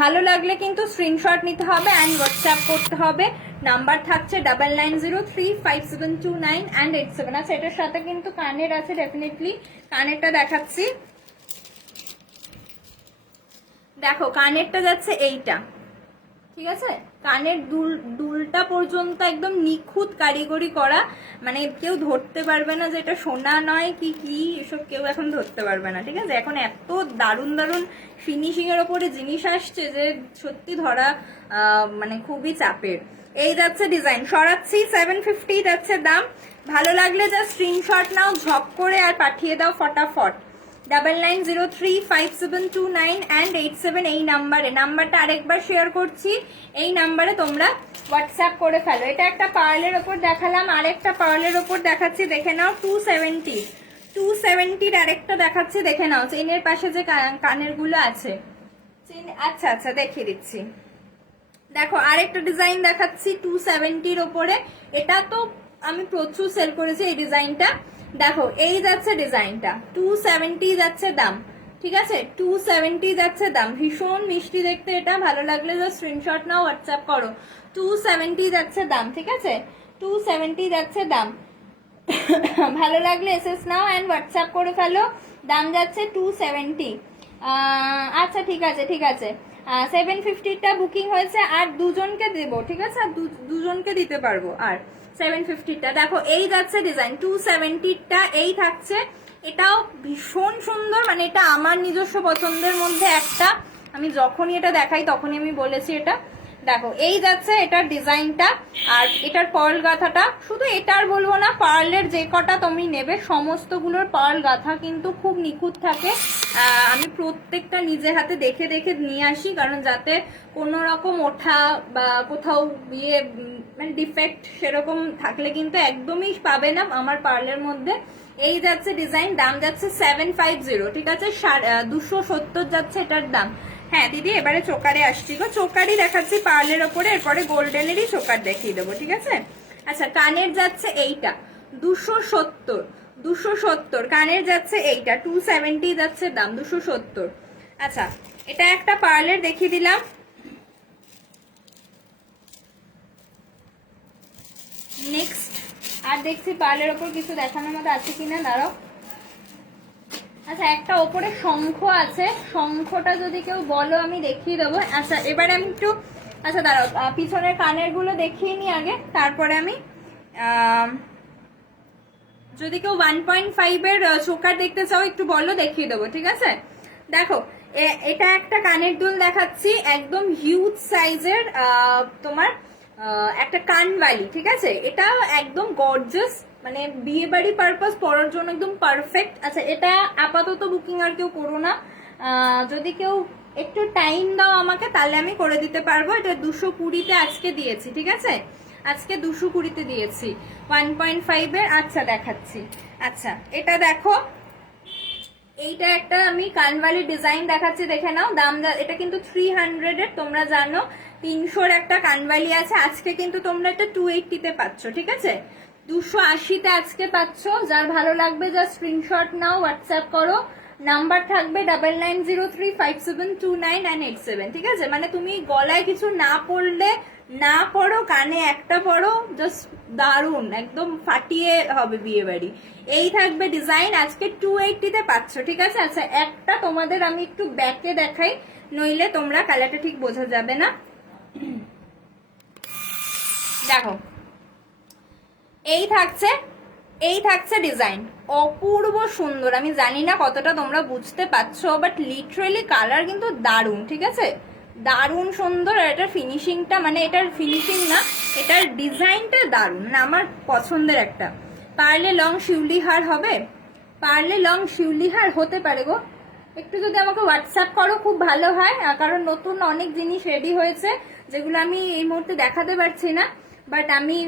ভালো লাগলে কিন্তু স্ক্রিনশট নিতে হবে অ্যান্ড হোয়াটসঅ্যাপ করতে হবে। নাম্বার থাকছে 99035729 আচ্ছা, এটার সাথে কিন্তু কানের আছে, ডেফিনেটলি কানেরটা দেখাচ্ছি। দেখো, কানেরটা যাচ্ছে এইটা, ঠিক আছে? কানের দুলটা পর্যন্ত একদম নিখুঁত কারিগরি করা, মানে কেউ ধরতে পারবে না যে এটা সোনা নয় কি কি, এসব কেউ এখন ধরতে পারবে না, ঠিক আছে? এখন এত দারুণ দারুণ ফিনিশিং এর ওপরে জিনিস আসছে যে সত্যি ধরা মানে খুবই চাপের। এই যাচ্ছে ডিজাইন, সরাচ্ছি, 750 যাচ্ছে দাম। ভালো লাগলে যা স্ক্রিনশট নাও ঝপ করে আর পাঠিয়ে দাও ফটাফট। 99035729 এই নাম্বারে, নাম্বারটা আরেকবার শেয়ার করছি, এই নাম্বারে তোমরা হোয়াটসঅ্যাপ করে ফেলো। এটা একটা পার্লের ওপর দেখালাম, আরেকটা পার্লের ওপর দেখাচ্ছি, দেখে নাও। 270 আরেকটা দেখাচ্ছি, দেখে নাও। চেনের পাশে যে কানের গুলো আছে, আচ্ছা আচ্ছা দেখিয়ে দিচ্ছি। দেখো, আরেকটা ডিজাইন দেখাচ্ছি 270 ওপরে, এটা তো আমি প্রচুর সেল করেছি এই ডিজাইনটা। দেখো, এই যাচ্ছে ডিজাইনটা, 270 যাচ্ছে দাম, ঠিক আছে? 270 যাচ্ছে দাম, ভীষণ মিষ্টি দেখতে এটা। ভালো লাগলে যে স্ক্রিনশট নাও, হোয়াটসঅ্যাপ করো। 270 যাচ্ছে দাম, ঠিক আছে? 270 যাচ্ছে দাম। ভালো লাগলে এসএস নাও অ্যান্ড হোয়াটসঅ্যাপ করে ফেলো। দাম যাচ্ছে 270। আচ্ছা, ঠিক আছে ঠিক আছে। 750টা বুকিং হয়েছে, আর 2 জনকে দেবো, ঠিক আছে? আর 2 জনকে দিতে পারবো। আর 750টা দেখো, এই যাচ্ছে ডিজাইন, 270টা এই থাকছে। এটাও ভীষণ সুন্দর, মানে এটা আমার নিজস্ব পছন্দের মধ্যে একটা। আমি যখনই এটা দেখাই তখনই আমি বলেছি এটা। দেখো, এই যাচ্ছে এটার ডিজাইনটা, আর এটার পার্ল গাথাটা, শুধু এটার বলবো না, পার্লের যে কটা তুমি নেবে সমস্তগুলোর পার্ল গাথা কিন্তু খুব নিখুঁত থাকে। আমি প্রত্যেকটা নিজে হাতে দেখে দেখে নিয়ে আসি, কারণ যাতে কোনো রকম ওঠা বা কোথাও ইয়ে মানে ডিফেক্ট সেরকম থাকলে কিন্তু একদমই পাবে না আমার পার্লের মধ্যে। এই যাচ্ছে ডিজাইন, দাম যাচ্ছে 750, ঠিক আছে? 270 যাচ্ছে এটার দাম। হ্যাঁ দিদি, এবারে চোকারে আসছি গো, চোকারই দেখাচ্ছি পার্লের ওপরে, এরপরে গোল্ডেনেরই চোকার দেখিয়ে দেবো, ঠিক আছে? আচ্ছা, কানের যাচ্ছে এইটা 270 কানের যাচ্ছে এইটা, 270 যাচ্ছে দাম, 270। আচ্ছা, এটা একটা পার্লের দেখিয়ে দিলাম। নেক্সট আর দেখছি পার্লের ওপর কিছু দেখানোর মতো আছে কিনা, দাঁড়াও। আচ্ছা, একটা ওপরে শঙ্খ আছে, শঙ্খটা যদি কেউ বলো আমি দেখিয়ে দেবো। আচ্ছা, এবারে আমি একটু, আচ্ছা দাঁড়াও, পিছনের কানের গুলো দেখিয়ে নি আগে, তারপরে আমি যদি কেউ 1.5 এর চোকার দেখতে চাও একটু বলো, দেখিয়ে দেবো, ঠিক আছে? দেখো, এটা একটা কানের দুল দেখাচ্ছি, একদম হিউজ সাইজের, তোমার একটা কানবালি, ঠিক আছে? এটা একদম গর্জাস, মানে বিয়ে বাড়ি পারপাস পরার জন্য একদম পারফেক্ট। আচ্ছা, এটা আপাতত বুকিং আর কেউ করো না, যদি কেউ একটু টাইম দাও আমাকে তাহলে আমি করে দিতে পারবো। এটা 220-তে আজকে দিয়েছি, ঠিক আছে? আজকে 220-তে দিয়েছি 1.5 এর। আচ্ছা দেখাচ্ছি। আচ্ছা, এটা দেখো, এইটা একটা আমি কানবালি ডিজাইন দেখাচ্ছি, দেখে নাও। দাম এটা কিন্তু 300 এর, তোমরা জানো 300-র একটা কানবালি আছে, আজকে কিন্তু তোমরা এটা 280-তে পাচ্ছ, ঠিক আছে? 280-তে আজকে পাচ্ছ। যার ভালো লাগবে যা স্ক্রিনশট নাও, হোয়াটসঅ্যাপ করো। নাম্বার থাকবে 99035729 ঠিক আছে? মানে তুমি গলায় কিছু না পরলে না পরো, কানে একটা পরো, জাস্ট দারুণ, একদম ফাটিয়ে হবে বিয়ে বাড়ি। এই থাকবে ডিজাইন, আজকে 280-তে পাচ্ছ, ঠিক আছে? আচ্ছা, একটা তোমাদের আমি একটু ব্যাকে দেখাই, নইলে তোমরা কালারটা ঠিক বোঝা যাবে না। দেখো, এই থাকছে ডিজাইন, অপূর্ব সুন্দর। আমি জানি না কতটা তোমরা বুঝতে পারছো, বাট লিটারেলি কালার কিন্তু দারুণ, ঠিক আছে? দারুণ সুন্দর। আর এটার ফিনিশিংটা, মানে এটার ফিনিশিং না, এটার ডিজাইনটা দারুণ, মানে আমার পছন্দের একটা। পারলে লং শিউলি হার হবে, পারলে লং শিউলি হার হতে পারে গো। একটু যদি আমাকে হোয়াটসঅ্যাপ করো খুব ভালো হয়, কারণ নতুন অনেক জিনিস রেডি হয়েছে যেগুলো আমি এই মুহূর্তে দেখাতে পারছি না, বাট আমি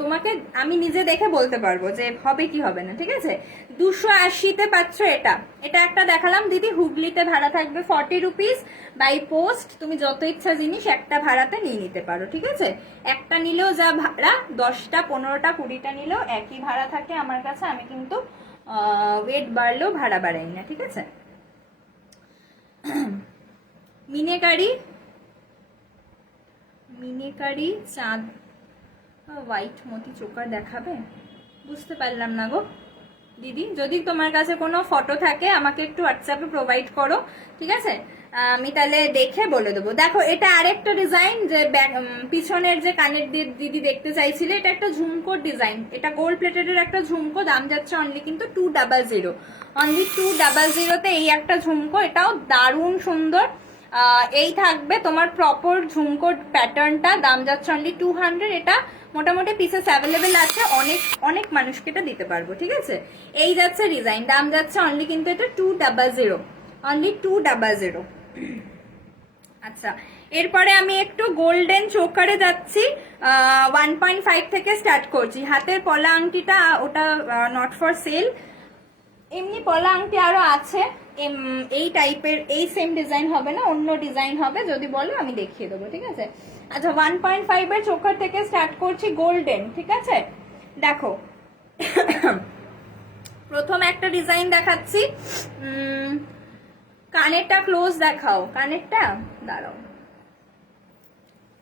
তোমাকে আমি নিজে দেখে বলতে পারবো যে হবে কি হবে না, ঠিক আছে? 280-তে পাচ্ছ এটা। এটা একটা দেখালাম দিদি, হুগলিতে ভাড়া থাকবে 40 রুপিস বাই পোস্ট। তুমি যত ইচ্ছা জিনিস একটা ভাড়াতে নিয়ে নিতে পারো, ঠিক আছে? একটা নিলেও যা ভাড়া, 10টা 15টা 20টা নিলেও একই ভাড়া থাকে আমার কাছে। আমি কিন্তু ওয়েট বাড়লেও ভাড়া বাড়াই না, ঠিক আছে? মিনেকারি চাঁদ হোয়াইট মতি চোকার দেখাবে, বুঝতে পারলাম না গো দিদি। যদি তোমার কাছে কোনো ফটো থাকে আমাকে একটু হোয়াটসঅ্যাপে প্রোভাইড করো, ঠিক আছে? আমি তাহলে দেখে বলে দেবো। দেখো, এটা আরেকটা ডিজাইন, যে পিছনের যে কানের দিদি দেখতে চাইছিলে, এটা একটা ঝুমকোর ডিজাইন। এটা গোল্ড প্লেটেডের একটা ঝুমকো, দাম যাচ্ছে অনলি কিন্তু 200, অনলি 200-তে এই একটা ঝুমকো। এটাও দারুণ সুন্দর। এই থাকবে তোমার প্রপার ঝুমকোর প্যাটার্নটা, দাম যাচ্ছে অনলি 200। এটা মোটামুটি পিসেস অ্যাভেলেবেল আছে, অনেক অনেক মানুষকে এটা দিতে পারবো, ঠিক আছে? এই যাচ্ছে ডিজাইন, দাম যাচ্ছে অনলি কিন্তু এটা 200, অনলি 200। আচ্ছা, এরপরে আমি একটু গোল্ডেন চোকারে যাচ্ছি। 1.5 থেকে স্টার্ট করছি। হাতের পলা আংটিটা ওটা নট ফর সেল, এমনি পলা আংটি আরো আছে এই টাইপের। এই সেম ডিজাইন হবে না, অন্য ডিজাইন হবে, যদি বলো আমি দেখিয়ে দেবো, ঠিক আছে? আচ্ছা, 1.5-এর চোকার থেকে স্টার্ট করছি, গোল্ডেন, ঠিক আছে? দেখো, প্রথম একটা ডিজাইন দেখাচ্ছি। কানেরটা ক্লোজ দেখাও, কানেরটা দাঁড়াও,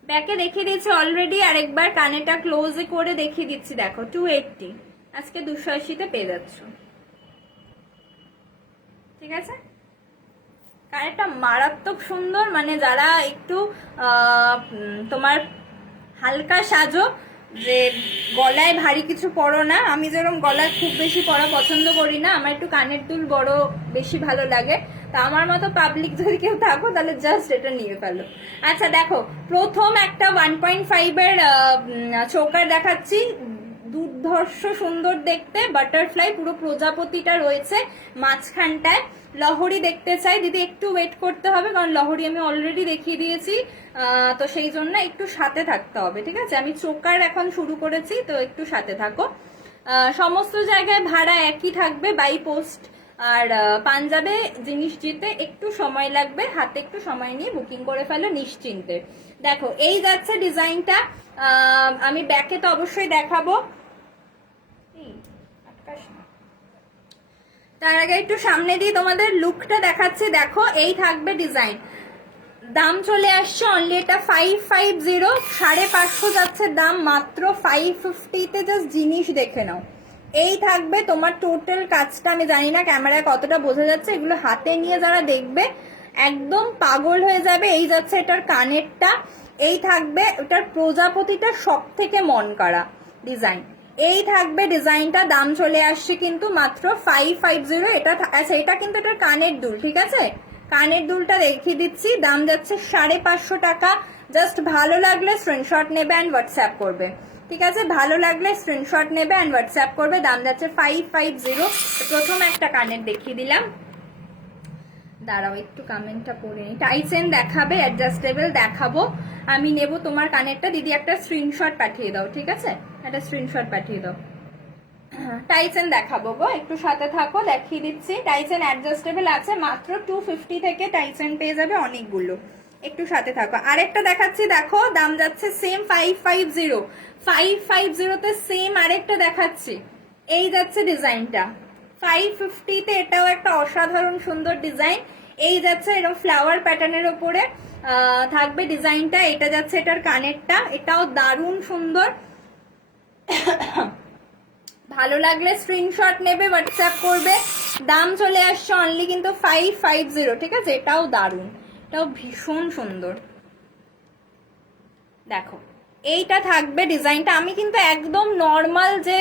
ব্যাকে দেখিয়ে দিচ্ছি অলরেডি, আরেকবার কানেরটা ক্লোজে করে দেখিয়ে দিচ্ছি। দেখো, 280, আজকে 280-তে পেয়ে যাচ্ছ, ঠিক আছে? কানেরটা মারাত্মক সুন্দর, মানে যারা একটু তোমার হালকা সাজো, যে গলায় ভারী কিছু পরো না, আমি যেরকম গলায় খুব বেশি পরা পছন্দ করি না, আমার একটু কানের দুল বড় বেশি ভালো লাগে, তা আমার মতো পাবলিক যদি কেউ থাকো তাহলে জাস্ট এটা নিয়ে ফেলো। আচ্ছা, দেখো, প্রথম একটা 1.5-এর চোকার দেখাচ্ছি, দুর্ধর্ষ সুন্দর দেখতে, বাটারফ্লাই পুরো প্রজাপতিটা রয়েছে মাঝখানটায়। লহরি দেখতে চাই দিদি, একটু ওয়েট করতে হবে, কারণ লহরি আমি অলরেডি দেখিয়ে দিয়েছি, তো সেই জন্য একটু সাথে থাকতে হবে, ঠিক আছে? আমি চোকার এখন শুরু করেছি, তো একটু সাথে থাকো। সমস্ত জায়গায় ভাড়া একই থাকবে বাই পোস্ট, আর পাঞ্জাবে জিনিস যেতে একটু সময় লাগবে, হাতে একটু সময় নিয়ে বুকিং করে ফেলো নিশ্চিন্তে। দেখো, এই যাচ্ছে ডিজাইনটা, আমি ব্যাকে তো অবশ্যই দেখাবো, তার আগে একটু সামনে দিয়ে তোমাদের লুকটা দেখাচ্ছি। দেখো, এই থাকবে ডিজাইন, দাম চলে আসছে অনলি এটা 550, 550 যাচ্ছে দাম, মাত্র 550-তে জাস্ট জিনিস দেখে নাও। এই থাকবে তোমার টোটাল কাজটা, আমি জানি না ক্যামেরায় কতটা বোঝা যাচ্ছে, এগুলো হাতে নিয়ে যারা দেখবে একদম পাগল হয়ে যাবে। এই যাচ্ছে এটার কানেরটা, এই থাকবে ওটার প্রজাপতিটা সব থেকে মন কাড়া ডিজাইন। এই থাকবে ডিজাইনটা, দাম চলে আসছে কিন্তু মাত্র 550। এটা আচ্ছা, এটা কিন্তু এটার কানের দুল, ঠিক আছে? কানের দুলটা দেখিয়ে দিচ্ছি, দাম যাচ্ছে 550 টাকা। জাস্ট ভালো লাগলে স্ক্রিনশট নেবে অ্যান্ড হোয়াটসঅ্যাপ করবে, ঠিক আছে? ভালো লাগলে স্ক্রিনশট নেবে অ্যান্ড হোয়াটসঅ্যাপ করবে, দাম যাচ্ছে 550। প্রথম একটা কানের দেখিয়ে দিলাম, দাঁড়াও একটু কমেন্টটা পড়ে নি। টাইচেন দেখাবে, অ্যাডজাস্টেবল দেখাবো, আমি নেব তোমার কানেরটা। দিদি একটা স্ক্রিনশট পাঠিয়ে দাও, ঠিক আছে? একটা স্ক্রিনশট পাঠিয়ে দাও। টাইচেন দেখাবো গো, একটু সাথে থাকো, দেখিয়ে দিচ্ছি। টাইচেন অ্যাডজাস্টেবল আছে, মাত্র 250 থেকে টাইচেন পেয়ে যাবে অনেকগুলো, একটু সাথে থাকো। আরেকটা দেখাচ্ছি, দেখো, দাম যাচ্ছে সেম 550, 550-তে সেম আরেকটা দেখাচ্ছি। এই যাচ্ছে ডিজাইনটা, 550-তে এটাও একটা অসাধারণ সুন্দর ডিজাইন। এই যাচ্ছে এরকম ফ্লাওয়ার প্যাটার্নের ওপরে থাকবে ডিজাইনটা। এটা যাচ্ছে এটার কানেরটা, এটাও দারুণ সুন্দর। ভালো লাগলে স্ক্রিনশট নেবে, হোয়াটসঅ্যাপ করবে। দাম চলে আসছে অনলি কিন্তু 550, ঠিক আছে? এটাও দারুণ, এটাও ভীষণ সুন্দর। দেখো এইটা থাকবে ডিজাইনটা। আমি কিন্তু একদম নর্মাল যে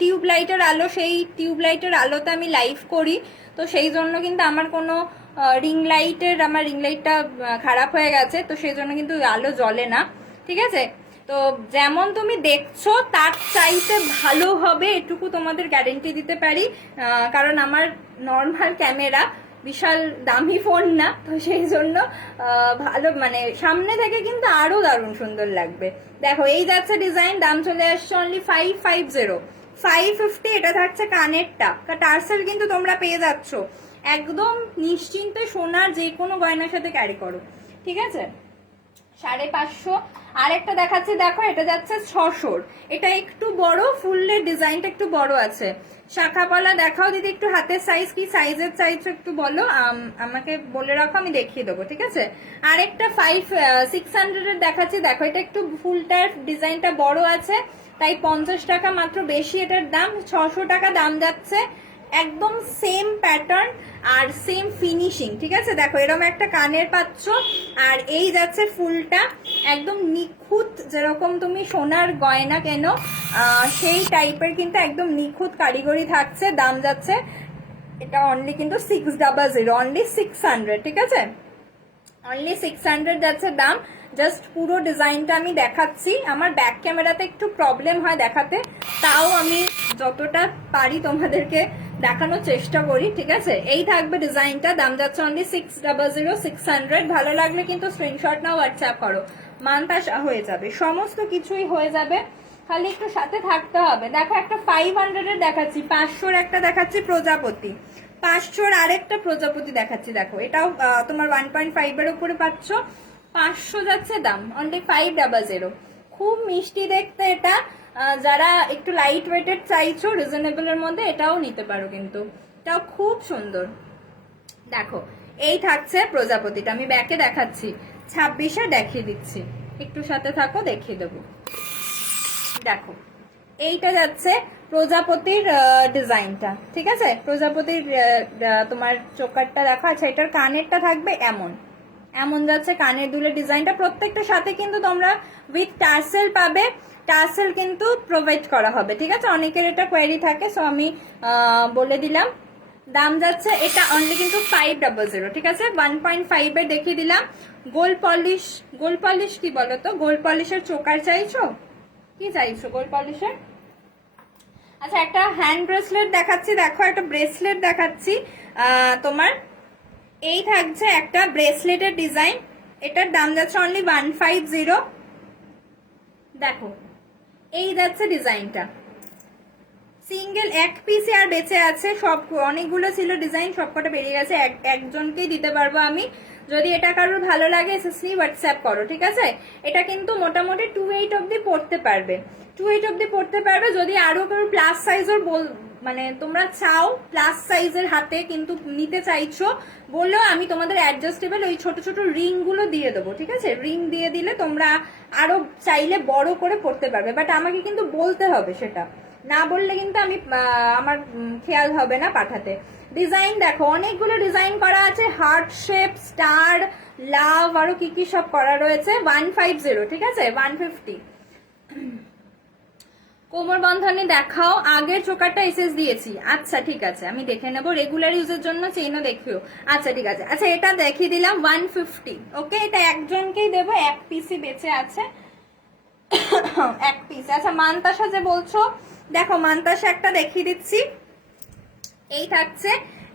টিউব লাইটের আলো, সেই টিউব লাইটের আলোতে আমি লাইভ করি, তো সেই জন্য কিন্তু আমার কোনো আমার রিং লাইটটা খারাপ হয়ে গেছে, তো সেই জন্য কিন্তু আলো জ্বলে না, ঠিক আছে? তো যেমন তুমি দেখছো তার চাইতে ভালো হবে এটুকু তোমাদের গ্যারেন্টি দিতে পারি, কারণ আমার নর্মাল ক্যামেরা, বিশাল দামি ফোন না, তো সেই জন্য ভালো, মানে সামনে থেকে কিন্তু আরো দারুণ সুন্দর লাগবে। দেখো এই যাচ্ছে ডিজাইন, দাম চলে আসছে অনলি 550, 550। এটা থাকছে কানেরটা, টার্সেল কিন্তু তোমরা পেয়ে যাচ্ছ একদম নিশ্চিন্তে, সোনার যে কোনো গয়নার সাথে ক্যারি করো, ঠিক আছে? 550। আর একটা দেখাচ্ছি, দেখো এটা যাচ্ছে 600। এটা একটু বড়, ফুলের ডিজাইনটা একটু বড় আছে। শাখা পলা দেখাও দিদি, একটু হাতের সাইজ কি সাইজের চাইছো একটু বলো, আমাকে বলে রাখো, আমি দেখিয়ে দেবো, ঠিক আছে? আর একটা 600 দেখাচ্ছি। দেখো এটা একটু ফুলটার ডিজাইনটা বড় আছে, তাই 50 টাকা মাত্র বেশি এটার দাম। 600 টাকা দাম যাচ্ছে। একদম সেম প্যাটার্ন আর সেম ফিনিশিং, ঠিক আছে? দেখো এরকম একটা কানের পাচ্ছ, আর এই যাচ্ছে ফুলটা একদম নিখুঁত, যেরকম তুমি সোনার গয়না কেন সেই টাইপের কিন্তু একদম নিখুঁত কারিগরি থাকছে। দাম যাচ্ছে এটা অনলি কিন্তু 600, অনলি 600, ঠিক আছে? অনলি 600 যাচ্ছে দাম। জাস্ট পুরো ডিজাইনটা আমি দেখাচ্ছি, আমার ব্যাক ক্যামেরাতে একটু প্রবলেম হয় দেখাতে, তাও আমি যতটা পারি তোমাদেরকে দেখানোর চেষ্টা করি, ঠিক আছে? এই থাকবে ডিজাইনটা, দাম যাচ্ছে অনলি 600, 600। ভালো লাগলে কিন্তু স্ক্রিনশট নাও, হোয়াটসঅ্যাপ করো, মানতাসা হয়ে যাবে, সমস্ত কিছুই হয়ে যাবে, খালি একটু সাথে থাকতে হবে। দেখো একটা 500 দেখাচ্ছি, 500 একটা দেখাচ্ছি প্রজাপতি, 500 আরেকটা প্রজাপতি দেখাচ্ছি। দেখো এটাও তোমার 1.5 এর উপরে পাচ্ছ, 500 যাচ্ছে দাম, অনলি 500। খুব মিষ্টি দেখতে এটা, যারা একটু লাইট ওয়েটেড চাইছো রিজনেবল এর মধ্যে, এটাও নিতে পারো, কিন্তু এটাও খুব সুন্দর। দেখো এই থাকছে প্রজাপতিটা, আমি ব্যাকে দেখাচ্ছি, 26-এ দেখিয়ে দিচ্ছি, একটু সাথে থাকো, দেখিয়ে দেবো। দেখো এইটা যাচ্ছে প্রজাপতির ডিজাইনটা, ঠিক আছে? প্রজাপতির তোমার চোকারটা দেখো। আচ্ছা এটার কানেরটা থাকবে এমন, এমন যাচ্ছে কানের দুলের ডিজাইনটা। প্রত্যেকটার সাথে কিন্তু তোমরা উইথ টার্সেল পাবে, টার্সেল কিন্তু প্রোভাইড করা হবে, ঠিক আছে? অনেকের এটা কোয়ারি থাকে, সো আমি বলে দিলাম। দাম যাচ্ছে এটা অনলি কিন্তু 500, ঠিক আছে? 1.5 এর দেখিয়ে দিলাম। গোল্ড পলিশ, গোল্ড পলিশ কি বলো তো, গোল্ড পলিশের চোকার চাইছো, কি চাইছো গোল্ড পলিশের? আচ্ছা একটা হ্যান্ড ব্রেসলেট দেখাচ্ছি, দেখো একটা ব্রেসলেট দেখাচ্ছি তোমার। এই থাকছে একটা ব্রেসলেটের ডিজাইন, এটার দাম যাচ্ছে অনলি 150। দেখো এই যাচ্ছে ডিজাইনটা, সিঙ্গেল এক পিসে আর বেঁচে আছে, সব অনেকগুলো ছিল ডিজাইন, সবকটা বেরিয়ে গেছে, একজনকেই দিতে পারবো আমি। যদি এটা কারোর ভালো লাগে এসএসসি হোয়াটসঅ্যাপ করো, ঠিক আছে? এটা কিন্তু মোটামুটি 28 অব্দি পড়তে পারবে, 28 অব্দি পড়তে পারবে। যদি আরো কারো প্লাস সাইজের মানে তোমরা চাও প্লাস সাইজের হাতে কিন্তু নিতে চাইছো বললেও আমি তোমাদের অ্যাডজাস্টেবল ওই ছোট ছোট রিং গুলো দিয়ে দেবো, ঠিক আছে? রিং দিয়ে দিলে তোমরা আরো চাইলে বড় করে পড়তে পারবে, বাট আমাকে কিন্তু বলতে হবে, সেটা না বললে কিন্তু আমি আমার খেয়াল হবে না পাঠাতে। ডিজাইন দেখো অনেকগুলো ডিজাইন করা আছে, হার্ট শেপ, স্টার, লাভ, আরো কি কি সব করা রয়েছে। 150, ঠিক আছে? 150। কোমর বন্ধনী দেখাও, আগের চোকারটা এসএস দিয়েছি, আচ্ছা ঠিক আছে আমি দেখে নেবো, রেগুলার ইউজের জন্য চেইনও দেখিও, আচ্ছা ঠিক আছে। আচ্ছা এটা দেখিয়ে দিলাম 150, ওকে? এটা একজনকেই দেবো, এক পিসই বেঁচে আছে, এক পিস। আচ্ছা মানতাসা যে বলছো, দেখো মানতাসা একটা দেখিয়ে দিচ্ছি। এই থাকছে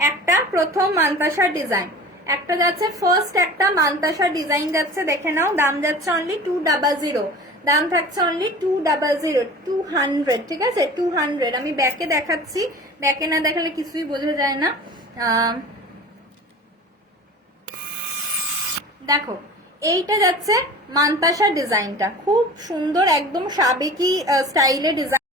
একটা প্রথম মানতাসার ডিজাইন, একটা যাচ্ছে ফার্স্ট একটা মানতাসার ডিজাইন যাচ্ছে, দেখে নাও। দাম যাচ্ছে অনলি 200, দাম থাকছে অনলি 200, 200, ঠিক আছে? 200। আমি ব্যাকে দেখাচ্ছি, ব্যাকে না দেখালে কিছুই বোঝা যায় না। দেখো এইটা যাচ্ছে মানতাসার ডিজাইনটা, খুব সুন্দর, একদম সাবেকি স্টাইলে ডিজাইন।